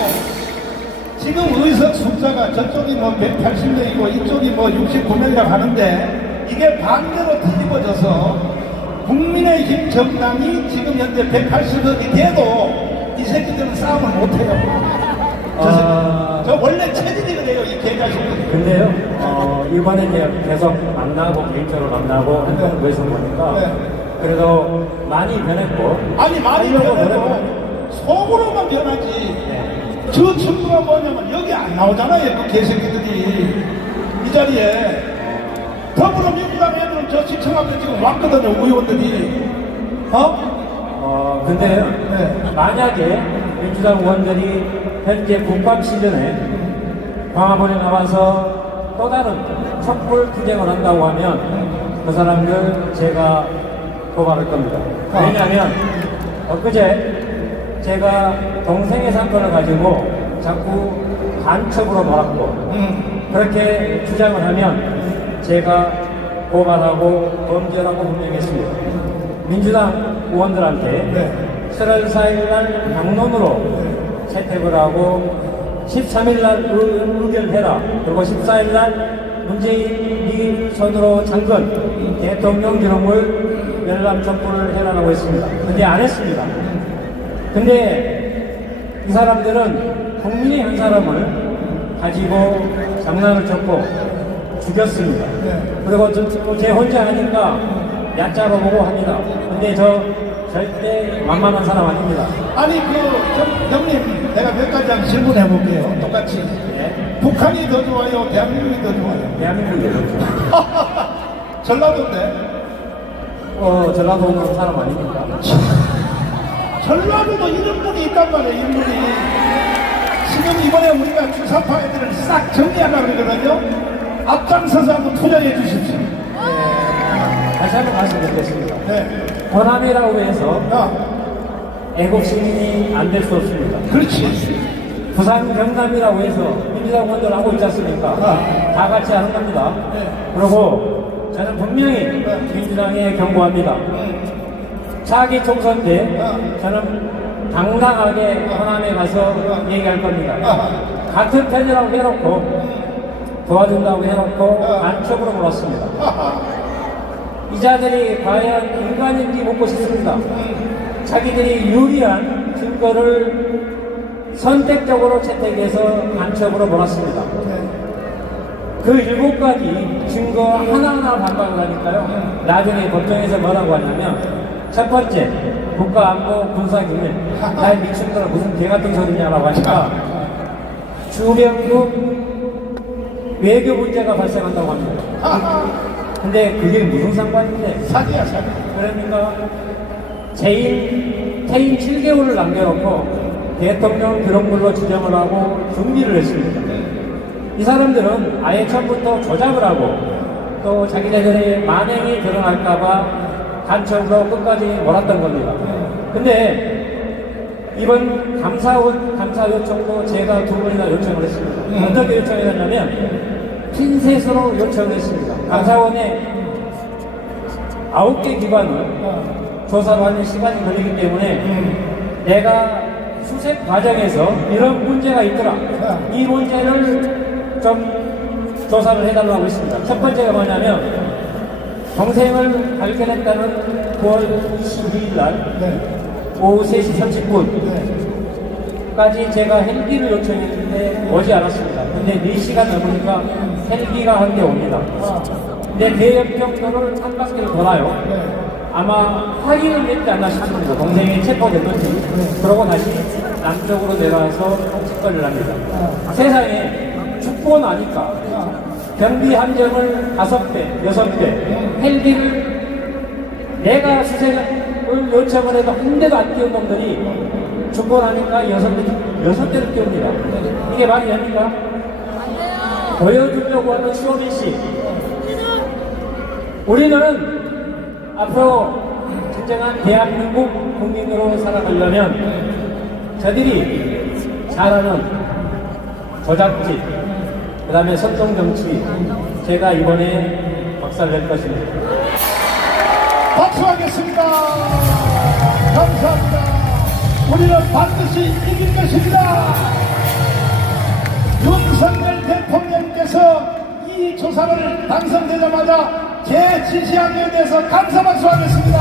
지금 의석 숫자가 저쪽이 뭐 180명이고 이쪽이 뭐 69명이라고 하는데 이게 반대로 뒤집어져서 국민의힘 정당이 지금 현재 180명이 돼도 이 새끼들은 싸움을 못해요. 저 원래 체질이거든요, 이 개자식들이. 근데요, 이번에 이제 계속 만나고 개인적으로 만나고 한동안 모여서 보니까 그래도 많이 변했고. 아니 많이 변해도 속으로만 변하지. 저 친구가 뭐냐면 여기 안 나오잖아요, 그 개새끼들이. 이 자리에 더불어민주당 애들은 저 시청 앞에 지금 왔거든요, 의원들이. 근데요, 만약에 민주당 의원들이 현재 국감 시즌에 광화문에 나와서 또 다른 촛불 투쟁을 한다고 하면 그 사람들 제가 고발할 겁니다. 왜냐하면 엊그제 제가 동생의 사건을 가지고 자꾸 간첩으로 몰았고 그렇게 주장을 하면 제가 고발하고 검열하고 분명히 했습니다. 민주당 의원들한테 7월 4일날 당론으로 채택을 하고 13일날 의결해라. 그리고 14일날 문재인이 손으로 잠근 대통령 기록물 열람 촛불을 해라라고 했습니다. 근데 안 했습니다. 근데 이 사람들은 국민의 한 사람을 가지고 장난을 쳤고 죽였습니다. 그리고 제 혼자 하니까 얕잡아 보고 합니다. 근데 저 절대 만만한 사람 아닙니다. 아니 형님, 내가 몇 가지 한번 질문해 볼게요. 똑같이. 북한이 더 좋아요, 대한민국이 더 좋아요? 대한민국이 더 좋아요. 전라도인데. 전라도 오는 사람 아닙니까? 전라도도 이런 분이 있단 말이에요, 이런 분이. 지금 이번에 우리가 주사파 애들을 싹 정리하려고 그러거든요. 앞장서서 한번 투자해 주십시오. 다시 한번 말씀드리겠습니다. 네. 호남이라고 해서 애국 시민이 안 될 수 없습니다. 그렇지. 부산 경남이라고 해서 민주당 의원들 하고 있지 않습니까? 다 같이 하는 겁니다. 그리고 저는 분명히 민주당에 경고합니다. 차기 총선 때 저는 당당하게 호남에 가서 얘기할 겁니다. 같은 편이라고 해놓고 도와준다고 해놓고 간첩으로 몰았습니다. 이 자들이 과연 인간인지 묻고 싶습니다. 자기들이 유리한 증거를 선택적으로 채택해서 간첩으로 몰았습니다. 그 7가지 증거 하나하나 반박을 하니까요. 나중에 법정에서 뭐라고 하냐면 첫 번째, 국가안보 군사기밀. 날 미친 거라 무슨 개같은 소리냐라고 하니까 주변국 외교 문제가 발생한다고 합니다. 근데 그게 무슨 상관인데? 사기야, 사기. 그러니까 퇴임 7개월을 남겨놓고 대통령 기록물로 지정을 하고 준비를 했습니다. 이 사람들은 아예 처음부터 조작을 하고 또 자기네들의 만행이 드러날까봐 간첩으로 끝까지 몰았던 겁니다. 근데 이번 감사 요청도 제가 2번이나 요청을 했습니다. 어떻게 요청했냐면 핀셋으로 요청을 했습니다. 감사원에 9개 기관을 조사를 하는 시간이 걸리기 때문에 내가 수색 과정에서 이런 문제가 있더라. 이 문제를 좀 조사를 해달라고 했습니다. 첫 번째가 뭐냐면 동생을 발견했다는 9월 22일 날 오후 3시 30분까지 제가 헬기를 요청했는데 오지 않았습니다. 근데 4시간 넘으니까 헬기가 한 대 옵니다. 근데 대연평도를 한 바퀴를 돌아요. 아마 확인을 했지 않나 싶습니다. 동생이 체포됐는지. 그러고 다시 남쪽으로 내려와서 직거리를 합니다. 세상에 죽고 나니까 경비 함정을 5대, 6대, 헬기를 내가 수색을 요청을 해도 한 대도 안 띄운 놈들이 죽고 나니까 6대를 띄웁니다. 이게 말이 됩니까? 보여주려고 하는 쇼맨십. 우리는 앞으로 진정한 대한민국 국민으로 살아가려면 저들이 잘하는 조작질, 그 다음에 선동정치, 제가 이번에 박살낼 것입니다. 박수하겠습니다. 감사합니다. 우리는 반드시 이길 것입니다. 윤석열 대통령께서 이 조사를 당선되자마자 제 지시한 데 대해서 감사박수하겠습니다.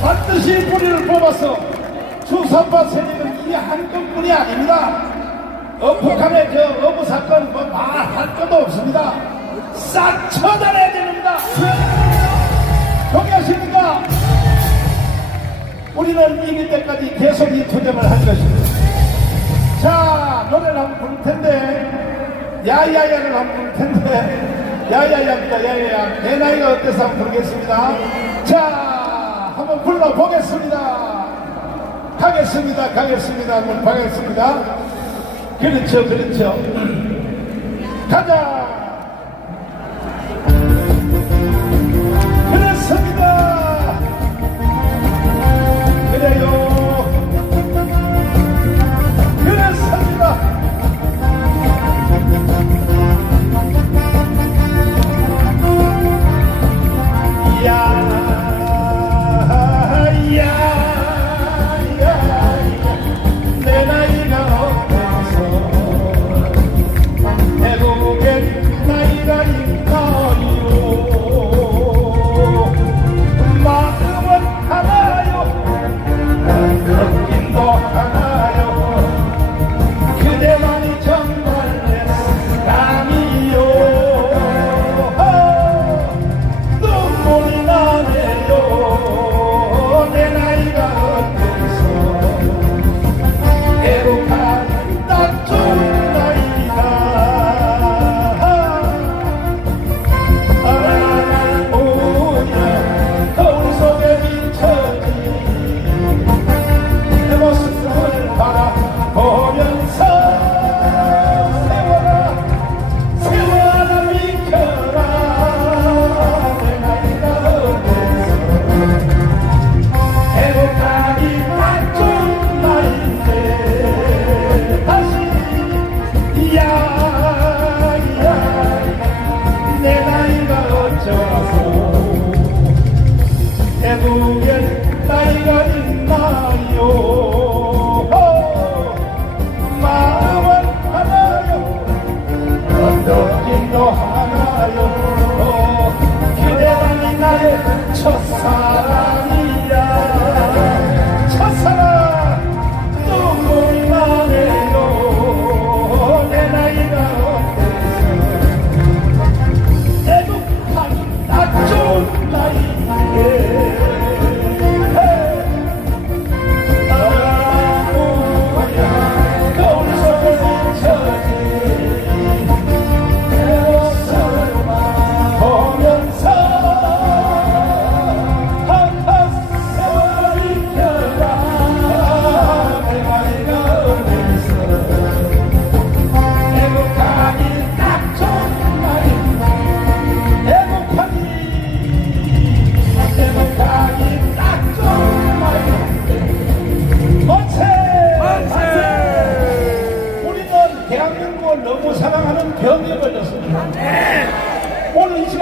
반드시 뿌리를 뽑아서 주사파 세력은 이 한 건뿐이 아닙니다. 북한의 저 어부 사건 뭐 말할 것도 없습니다. 싹 처단해야 됩니다. 동의하십니까? 우리는 이길 때까지 계속 이 투쟁을 할 것입니다. 자, 노래를 한번 부를 텐데, 야야야를 한번 부를 텐데, 야야야입니다. 야야야. 내 나이가 어때서 한번 부르겠습니다. 자, 한번 불러보겠습니다. 가겠습니다. 한번 가겠습니다. 그렇죠. 가자. 그렇습니다. 그래요. 그렇습니다. 내 나이가 어때서 대국의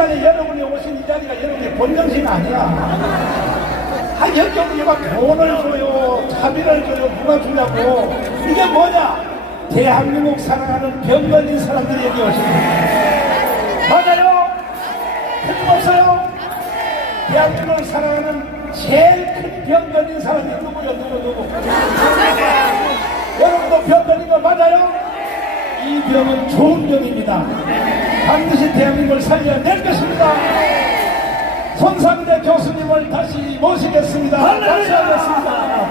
시간에 여러분이 오신 이 자리가 여러분의 본정신 아니야. 여기 우리가 돈을 줘요, 자비를 줘요, 누가 주냐고. 이게 뭐냐? 대한민국 사랑하는 병 걸린 사람들이 여기 오신 거예요. 맞아요? 틀림없어요? 대한민국을 사랑하는 제일 큰 병 걸린 사람이 누구요? 누구? 여러분도 병 걸린 거 맞아요? 이 병은 좋은 병입니다. 반드시 대한민국을 살려낼 것입니다. 손상대 교수님을 다시 모시겠습니다. 감사하겠습니다.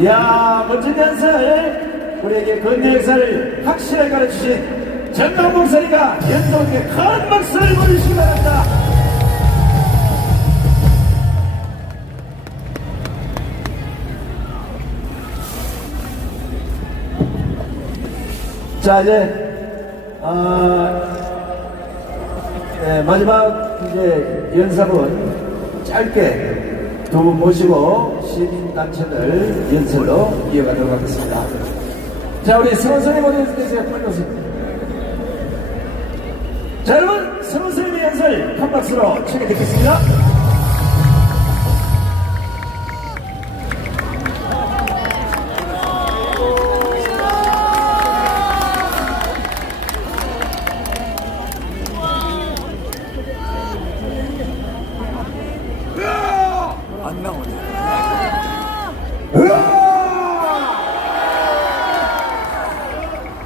이야, 멋진 연설, 우리에게 건강 역사를 확실하게 가르치신 정강 목사님과 연동에 큰 박수를 보내주시기 바랍니다. 자, 이제, 마지막 이제 연sab은 짧게 두 분 모시고 시민단체들 연설로 이어가도록 하겠습니다. 자, 우리 성선생님 어디 계세요? 빨리 오세요. 자, 여러분, 성선생님의 연설 큰 박수로 청해 듣겠습니다.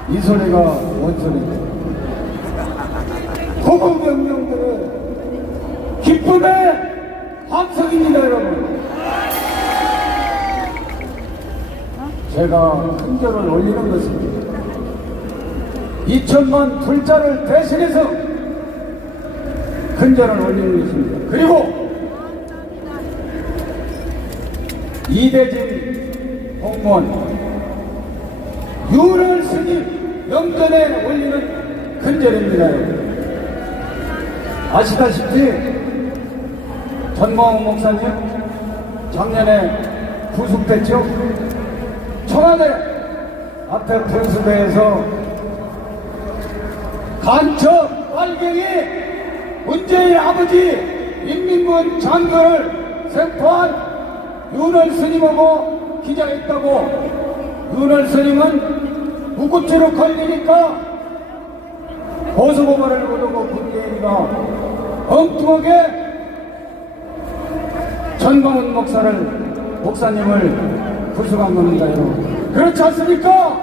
이 소리가 뭔 소리인데? 호국명령들의 기쁨의 함성입니다, 여러분. 제가 큰절을 올리는 것은 2천만 불자를 대신해서 큰절을 올리는 것입니다. 그리고 이대진 공무원 윤을 스님 영전에 올리는 큰절입니다. 아시다시피 전광훈 목사님 작년에 구속됐죠. 청와대 앞에 분수대에서 간첩 빨갱이 문재인 아버지 인민군 장교를 생포한 윤을 스님하고 기자했다고. 윤을 스님은 무고죄로 걸리니까 보수고발을 못하고 문재인이가 엉뚱하게 전광훈 목사님을 구속한 겁니다, 여러분. 그렇지 않습니까?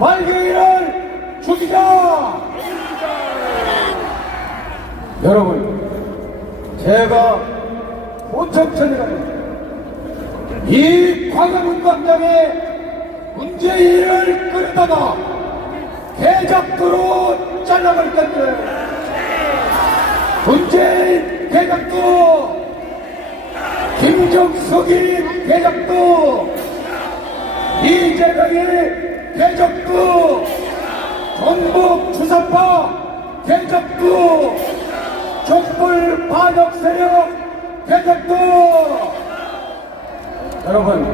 빨갱이를 죽이자! 여러분, 제가 호척천이라는 이 광화문 광장에 문재인을 끌다가 개작도로 잘라갈 건데, 문재인 개작도, 김정숙이 개작도, 이재명이 개작도, 전북 주사파 개작도, 촛불 반역 세력 개작도. 여러분,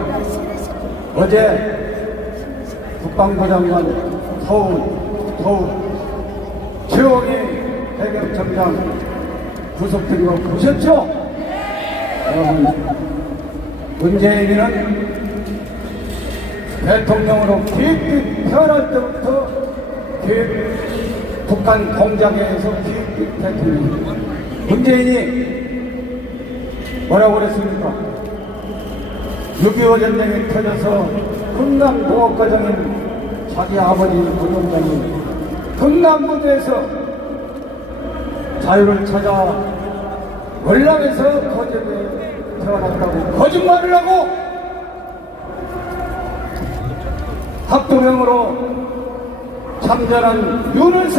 어제 국방부 장관 서울 최홍희 해경청장 구속된 거 보셨죠? 여러분, 문재인은 대통령으로 깊이 태어날 때부터 북한 공작에서 깊이 대통령. 문재인이 뭐라고 그랬습니까? 6.25 전쟁이 터져서 흥남공업과장인 자기 아버지 부동장이 흥남부두에서 자유를 찾아 월남에서 거제도에 태어났다고 거짓말을 하고 합동형으로 참전한 윤을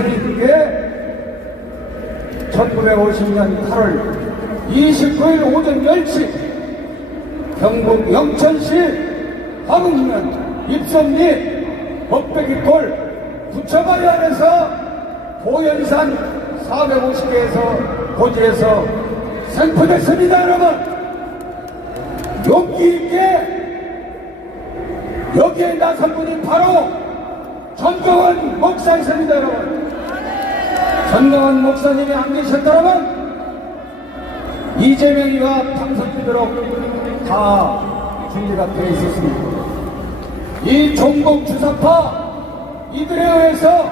스님께 1950년 8월 29일 오전 10시 경북 영천시 화북면 입선 및 먹배기골 부처마리 안에서 보현산 450개에서 고지에서 생포됐습니다. 여러분, 용기 있게 여기에 나선 분이 바로 전광훈 목사 있습니다, 여러분. 전광훈 목사님이 안 계셨더라면 이재명이가 당선되도록 다 준비가 되어 있었습니다. 이 종북 주사파 이들에 의해서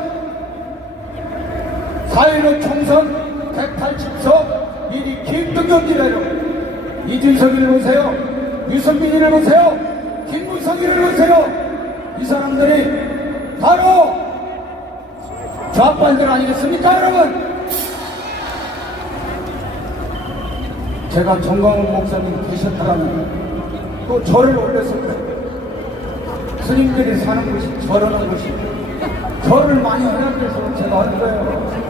4.15 총선 180석 미리 기획등급이래요. 이준석이를 보세요. 유승민이를 보세요. 김무성이를 보세요. 이 사람들이 바로 좌빨들 아니겠습니까, 여러분? 제가 정광훈 목사님 계셨다면 또 절을 올렸을 거예요. 스님들이 사는 곳이 절하는 곳이 절을 많이 해야 돼서 제가 할 거예요.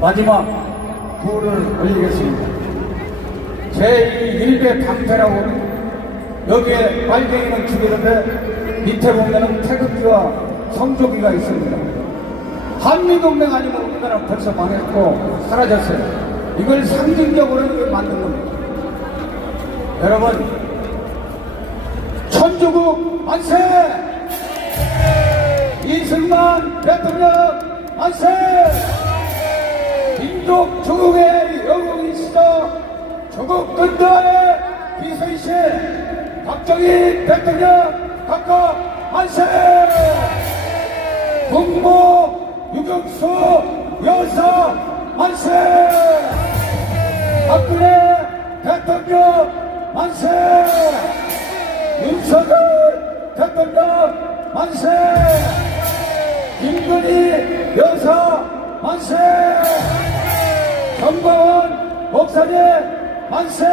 마지막 구호를 올리겠습니다. 제1배 방패라고 여기에 빨갱이는 죽이는데 밑에 보면은 태극기와 성조기가 있습니다. 한미동맹 아니면 우리나라 벌써 망했고 사라졌어요. 이걸 상징적으로 이걸 만든 겁니다. 여러분, 천주국 만세! 이승만 대통령 만세! 민족 조국의 영웅이시다. 조국 근대의 비서이신 박정희 대통령 각각 만세! 국모 유경수 여사 만세! 박근혜 대통령 만세! 윤석열 대통령 만세! 김건희 여사 만세! 정광훈 목사님 만세!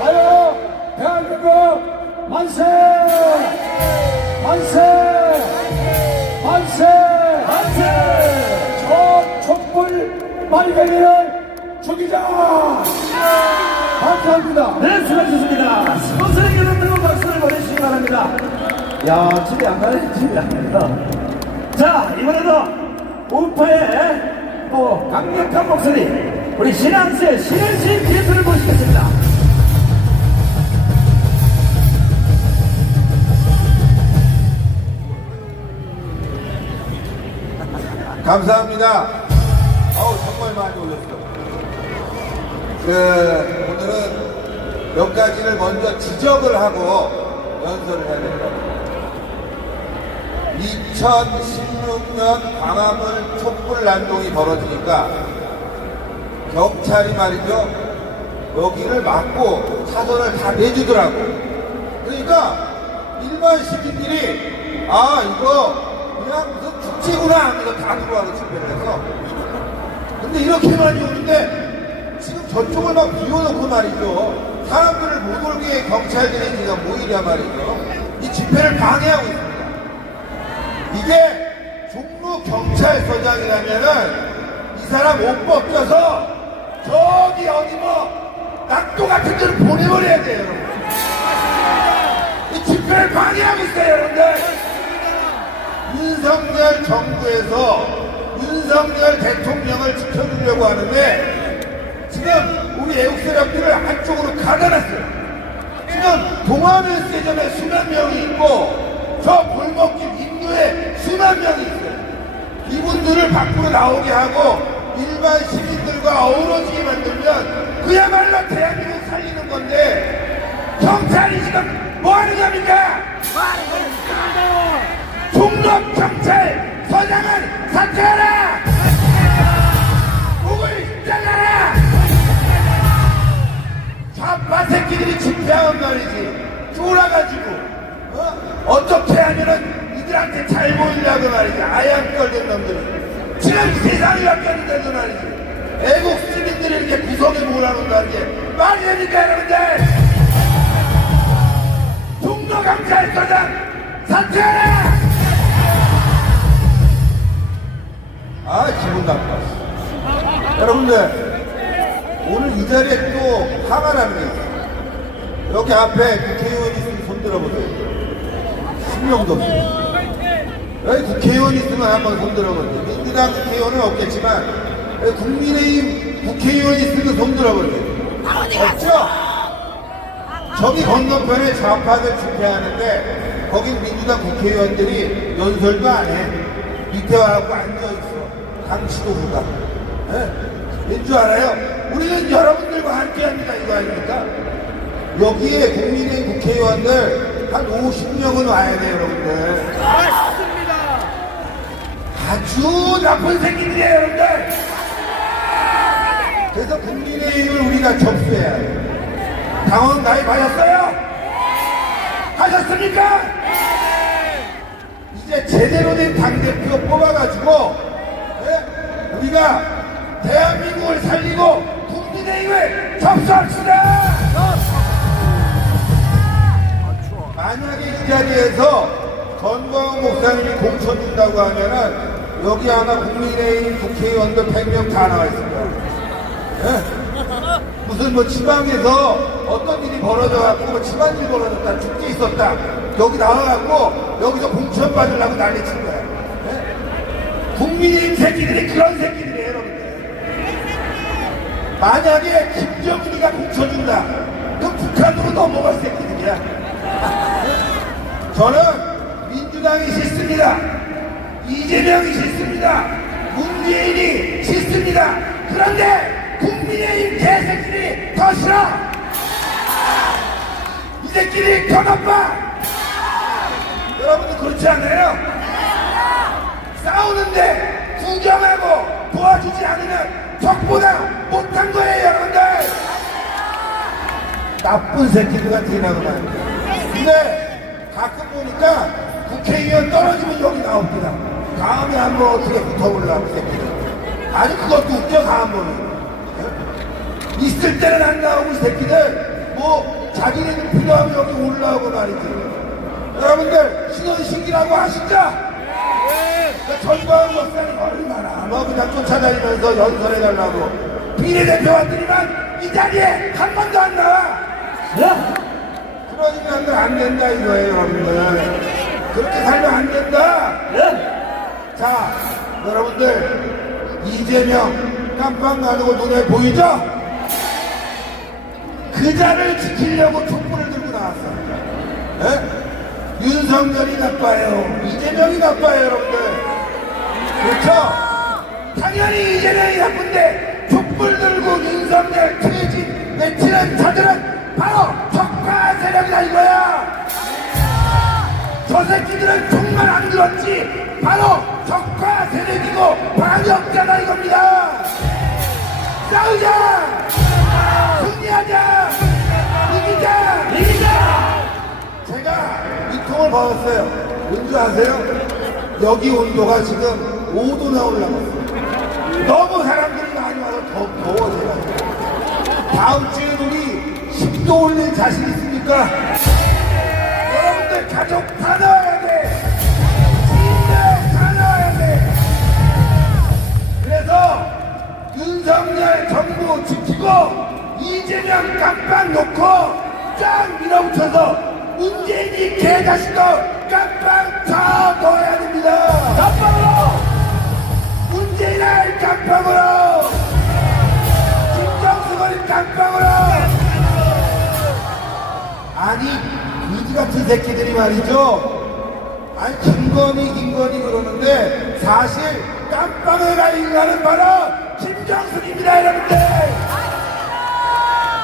자유 대한민국 만세! 만세! 만세! 만세! 저 촛불 말갱이를 죽이자! 감사합니다. 네, 수고하셨습니다. 스폰서에게 뜨거운 박수를 보내주시기 바랍니다. 야, 집에 안 가네, 집에 안 가. 자, 이번에도 우파의 또 강력한 목소리, 우리 신앙수의 신현신 대표를 모시겠습니다. 감사합니다. 정말 많이 올렸어. 오늘은 몇 가지를 먼저 지적을 하고 연설을 해야 됩니다. 2016년 광화문 촛불 난동이 벌어지니까 경찰이 말이죠, 여기를 막고 사전을 다 내주더라고. 그러니까 일반 시민들이 이거 그냥 무슨 축제구나 이거 다 들어와서 집회를 해서. 근데 이렇게 많이 오는데 지금 저쪽을 막 비워놓고 말이죠, 사람들을 못 올게 경찰들이 지금 모이랴 말이죠. 이 집회를 방해하고 있습니다. 이게 종로 경찰서장이라면은 이 사람 옷 벗겨서 저기 어디 뭐 낙도 같은 데를 보내버려야 돼요, 여러분. 이 집회를 방해하고 있어요, 여러분들. 윤석열 정부에서 윤석열 대통령을 지켜주려고 하는데 지금 우리 애국 세력들을 한쪽으로 가다놨어요. 지금 동아일세점에 수만 명이 있고 저 골목길 인도에 수만 명이 있어요. 이분들을 밖으로 나오게 하고 일반 시민들과 어우러지게 만들면 그야말로 대한민국 살리는 건데 경찰이 지금 뭐 하는 겁니까? 종로 경찰 서장은 사퇴하라! 목을 잘라라! 좌파 새끼들이 집회하면 말이지 쫄아가지고 어떻게 하면은 이들한테 잘 보이려고 말이지 아양떨던 놈들이 지금 세상이 바뀌었는데도 말이지 애국 시민들이 이렇게 구석에 몰아놓는다는 게 말이 됩니까, 여러분들? 종로 경찰서장 사퇴하라! 기분 나빴어. 여러분들, 오늘 이 자리에 또 화가 나는 게 있어요. 여기 앞에 국회의원이 있으면 손 들어보세요. 10명도 없어요. 여기 국회의원이 있으면 한번 손 들어보세요. 민주당 국회의원은 없겠지만 여기 국민의힘 국회의원이 있으면 손 들어보세요. 없죠? 저기 건너편에 좌파들 집회하는데 거긴 민주당 국회의원들이 연설도 안 해. 밑에 와갖고 앉아있어. 당 지도부가. 왠줄 알아요? 우리는 여러분들과 함께합니다. 이거 아닙니까? 여기에 국민의힘 국회의원들 한 50명은 와야 돼요, 여러분들. 아주 나쁜 새끼들이에요, 여러분들. 그래서 국민의힘을 우리가 접수해야 해요. 당원 가입하셨어요? 하셨습니까? 이제 제대로 된 당대표 뽑아가지고 우리가 대한민국을 살리고 국민의힘을 접수합시다. 만약에 이 자리에서 전광훈 목사님이 공천 준다고 하면은 여기 아마 국민의힘 국회의원들 100명 다 나와 있을 거예요. 무슨 뭐 지방에서 어떤 일이 벌어져갖고 뭐 집안일 벌어졌다, 축제 있었다, 여기 나와갖고 여기서 공천 받으려고 난리 친 거야. 국민의힘 새끼들이 그런 새끼들이에요, 여러분들. 만약에 김정은이가 공천 준다, 그럼 북한으로 넘어갈 새끼들이야. 저는 민주당이 싫습니다. 이재명이 싫습니다. 문재인이 싫습니다. 그런데 국민의힘 개새끼들이 더 싫어. 이 새끼들이 더 나빠. 여러분들 그렇지 않아요? 싸우는데 구경하고 도와주지 않으면 적보다 못한 거예요, 여러분들. 나쁜 새끼들 같은 나구나. 근데 가끔 보니까 국회의원 떨어지면 여기 나옵니다. 다음에 한번 어떻게 붙어보려고 새끼들. 아니 그것도 웃겨. 다음번은 있을 때는 안 나오고 이 새끼들 뭐 자기네들 필요하면 여기 올라오고 말이지. 여러분들 신원식이라고 아시죠? 전광훈 목사님 얼마나 뭐 그냥 쫓아다니면서 연설해달라고 비례대표한테만 이 자리에 한 번도 안 나와. 그러니까 안 된다 이거예요, 여러분들. 그렇게 살면 안 된다. 자, 여러분들 이재명 깜빡 가는 거 눈에 보이죠? 그 자를 지키려고 촛불을 들고 나왔어요. 윤석열이 나빠요. 이재명이 나빠요, 여러분들. 그렇죠? 당연히 이재명이 나쁜데 촛불 들고 윤석열 퇴진 외치는 자들은 바로 적파 세력이다 이거야. 저 새끼들은 총만 안 들었지 바로 적파 세력이고 반역자다 이겁니다. 싸우자. 승리하자. 이기자. 제가 이 통을 받았어요. 왠지 아세요? 여기 온도가 지금 5도나 올라갔어요. 너무 사람들이 많이 와서 더 더워져요. 다음 주에 우리 10도 올릴 자신 있습니까? 여러분들 가족 다 나와야 돼. 지인들 다 나와야 돼. 그래서 윤석열 정부 지키고 이재명 깜빡 놓고 쫙 밀어붙여서 문재인이 개자식도 깜빡 다 넣어야 됩니다. 깜빡으로! 문재인을 깜빡으로! 김정숙을 깜빡으로! 아니 그지 같은 새끼들이 말이죠. 아니 김건희 그러는데 사실 깜빡을 갈 인간은 바로 김정숙입니다, 여러분들.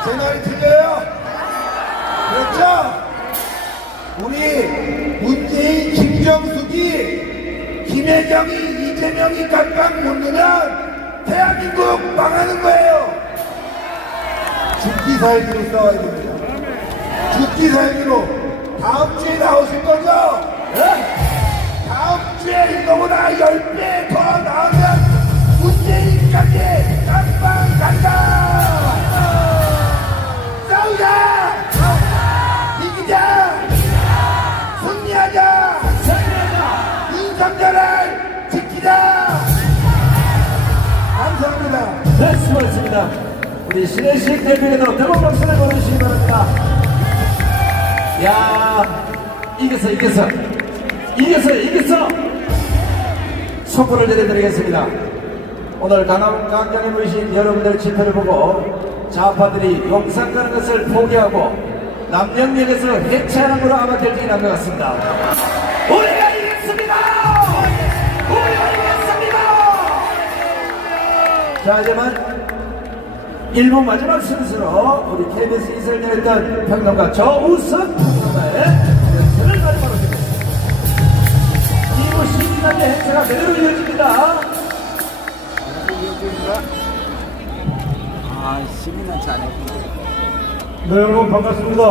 제 말이 틀려요? 그렇죠? 우리 문재인 김정숙이 김혜경이 이재명이 깜빡 못 넣으면 대한민국 망하는 거예요. 죽기 살기로 싸워야 됩니다. 죽기 살기로. 다음 주에 나오실 거죠? 네? 다음 주에 이거보다 10배 더 나오면 문재인까지 깜빡 간다. 싸우자. 이기자. 승리하자. 윤석열을 지키자. 감사합니다. 네, 수고하셨습니다. 우리 신혜식 대표에도 뜨거운 박수를 보내주시기 바랍니다. 야, 이겼어. 촛불을 내려드리겠습니다. 오늘 강경에 모이신 여러분들 집회를 보고 좌파들이 용산 가는 것을 포기하고 남영역에서 해체하는 걸로 아마 결정이 난 것 같습니다. 우리가 이겼습니다! 우리가 이겼습니다! 자, 이제만 1부 마지막 순서로 우리 KBS 이사를 내렸던 평론가 조우선 평론가의 연설을 마지막으로 드리겠습니다. 2부 시민단의 행사가 그대로 이어집니다. 네, 여러분 반갑습니다.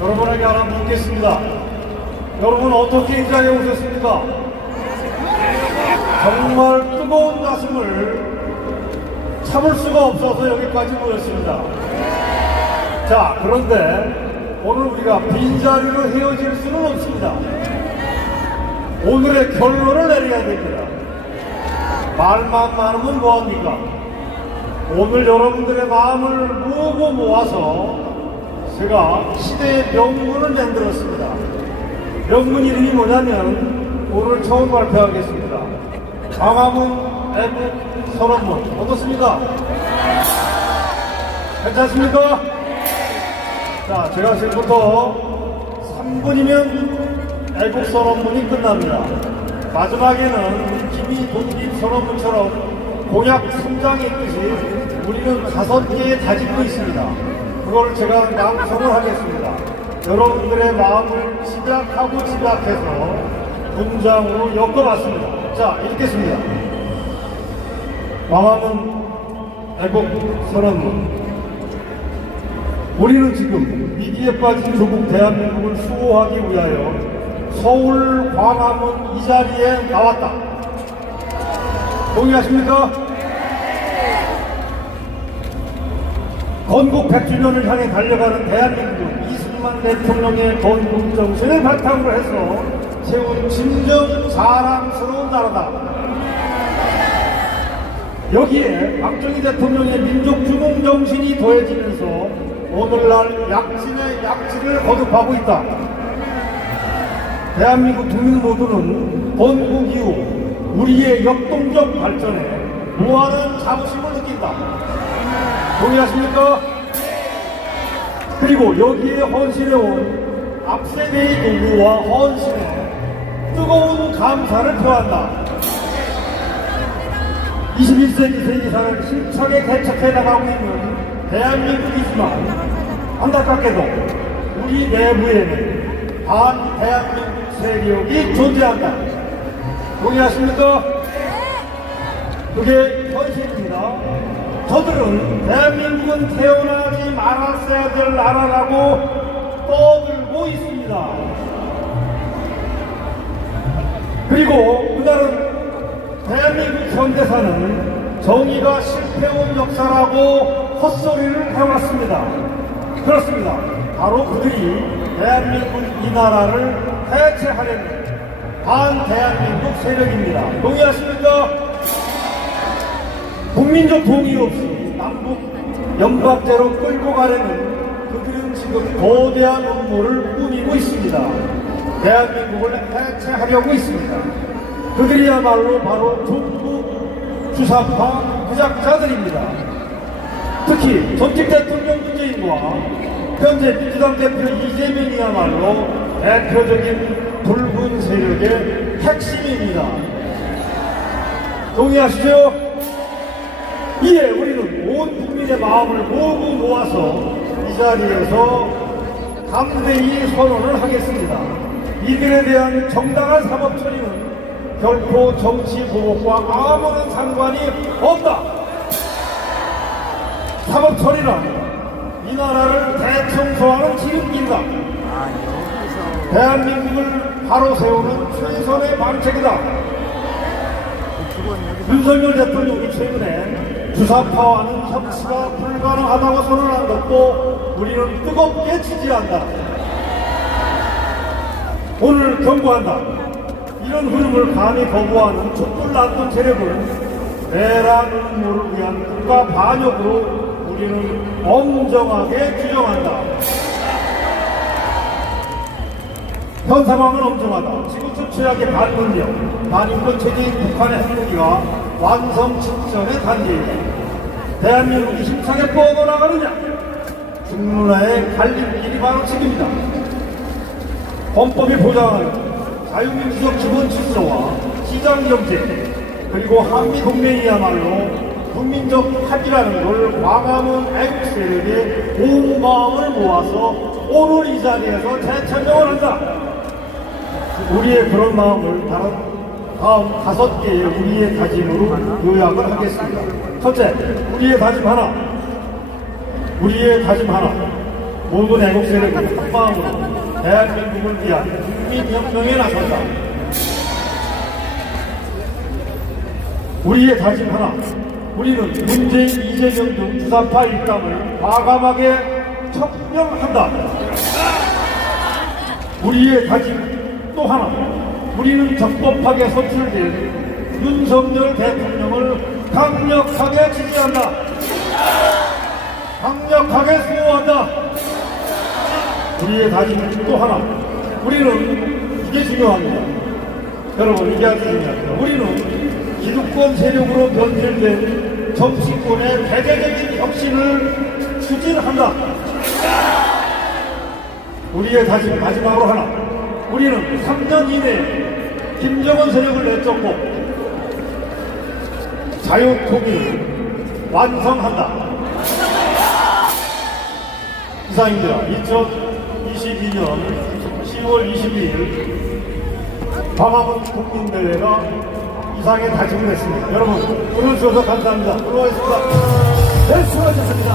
여러분에게 하나 묻겠습니다. 여러분 어떻게 이 자리에 오셨습니까? 정말 뜨거운 가슴을 참을 수가 없어서 여기까지 모였습니다. 자, 그런데 오늘 우리가 빈자리로 헤어질 수는 없습니다. 오늘의 결론을 내려야 됩니다. 말만 많으면 뭐합니까? 오늘 여러분들의 마음을 모으고 모아서 제가 시대의 명문을 만들었습니다. 명문 이름이 뭐냐면 오늘 처음 발표하겠습니다. 광화문 애국 선언문 어떻습니까? 괜찮습니까? 자, 제가 지금부터 3분이면 애국 선언문이 끝납니다. 마지막에는 김이 독립 선언문처럼 공약 3장이 있듯이 우리는 5개의 다짐도 있습니다. 그걸 제가 낭송을 하겠습니다. 여러분들의 마음을 집약하고 집약해서 문장으로 엮어봤습니다. 자, 읽겠습니다. 광화문 애국 선언문. 우리는 지금 위기에 빠진 조국 대한민국을 수호하기 위하여 서울 광화문 이 자리에 나왔다. 동의하십니까? 건국 100주년을 향해 달려가는 대한민국 이승만 대통령의 건국 정신을 바탕으로 해서 세운 진정 자랑스러운 나라다. 여기에 박정희 대통령의 민족주몽 정신이 더해지면서 오늘날 약진의 약진을 거듭하고 있다. 대한민국 국민 모두는 건국 이후 우리의 역동적 발전에 무한한 자부심을 느낀다. 동의하십니까? 그리고 여기에 헌신해온 앞세대의 노고와 헌신에 뜨거운 감사를 표한다. 21세기 세계사를 힘차게 개척해 나가고 있는 대한민국이지만 안타깝게도 우리 내부에는 반대한민국 세력이 존재한다. 동의하십니까? 그게 현실입니다. 저들은 대한민국은 태어나지 말았어야 될 나라라고 떠들고 있습니다. 그리고 그날은 대한민국 현대사는 정의가 실패온 역사라고 헛소리를 해왔습니다. 그렇습니다. 바로 그들이 대한민국 이 나라를 해체하려는 반대한민국 세력입니다. 동의하십니까? 국민적 동의 없이 남북 연합제로 끌고 가려는 그들은 지금 거대한 음모를 꾸미고 있습니다. 대한민국을 해체하려고 있습니다. 그들이야말로 바로 중국 주사파 무작자들입니다. 특히 전직 대통령 문재인과 현재 민주당 대표 이재명이야말로 대표적인 붉은 세력의 핵심입니다. 동의하시죠? 이에 우리는 온 국민의 마음을 모두 모아서 이 자리에서 담대히 선언을 하겠습니다. 이들에 대한 정당한 사법 처리는 결코 정치 보복과 아무런 상관이 없다. 사법 처리란 이 나라를 대청소하는 기름기다. 대한민국을 바로 세우는 최선의 방책이다. 윤석열 대통령이 최근에 주사파와는 협치가 불가능하다고 선언한 것도 우리는 뜨겁게 지지한다. 오늘 경고한다. 이런 흐름을 감히 거부하는 촛불난동 세력을 내란 음모를 위한 국가 반역으로 우리는 엄정하게 규정한다. 현 상황은 엄정하다. 지구촌 최악의 반문력, 반인권 체제인 북한의 핵무기가 완성 직전의 단계이다. 대한민국이 힘차게 뻗어나가느냐? 중문화의 갈림길이 바로 책입니다. 헌법이 보장하는 자유민주적 기본 질서와 시장경제 그리고 한미동맹이야말로 국민적 합의라는 걸 광화문 애국 세력의 온 마음을 모아서 오늘 이 자리에서 재천명을 한다. 우리의 그런 마음을 다음 5개의 우리의 다짐으로 요약을 하겠습니다. 첫째, 우리의 다짐 하나. 우리의 다짐 하나. 모든 애국 세력이 한 마음으로 대한민국을 위한 국민혁명에 나선다. 우리의 다짐 하나. 우리는 문재인, 이재명 등 주사파 일당을 과감하게 척명한다. 우리의 다짐 또 하나. 우리는 적법하게 선출된 윤석열 대통령을 강력하게 지지한다. 강력하게 수호한다. 우리의 다짐 또 하나. 우리는 이게 중요합니다. 여러분, 이게 아주 중요합니다. 우리는 기득권 세력으로 변질된 정치권의 대대적인 혁신을 추진한다. 우리의 다짐 마지막으로 하나. 우리는 3년 이내에 김정은 세력을 내쫓고 자유통일을 완성한다. 이상입니다. 2022년 10월 22일 광화문 국민대회가 이상의 다짐을 했습니다. 여러분, 오늘 주셔서 감사합니다. 수고하셨습니다. 네, 수고하셨습니다.